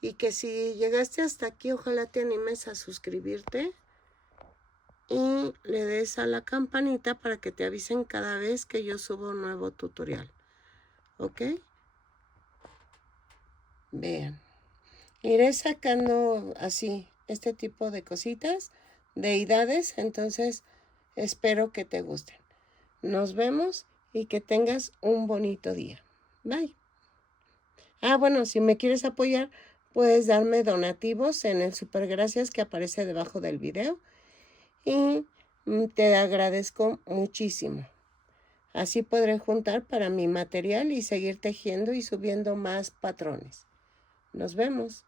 Y que si llegaste hasta aquí, ojalá te animes a suscribirte. Y le des a la campanita para que te avisen cada vez que yo subo un nuevo tutorial. ¿Ok? Vean. Iré sacando así este tipo de cositas, deidades, entonces espero que te gusten. Nos vemos y que tengas un bonito día. Bye. Ah, bueno, si me quieres apoyar, puedes darme donativos en el super gracias que aparece debajo del video y te agradezco muchísimo. Así podré juntar para mi material y seguir tejiendo y subiendo más patrones. Nos vemos.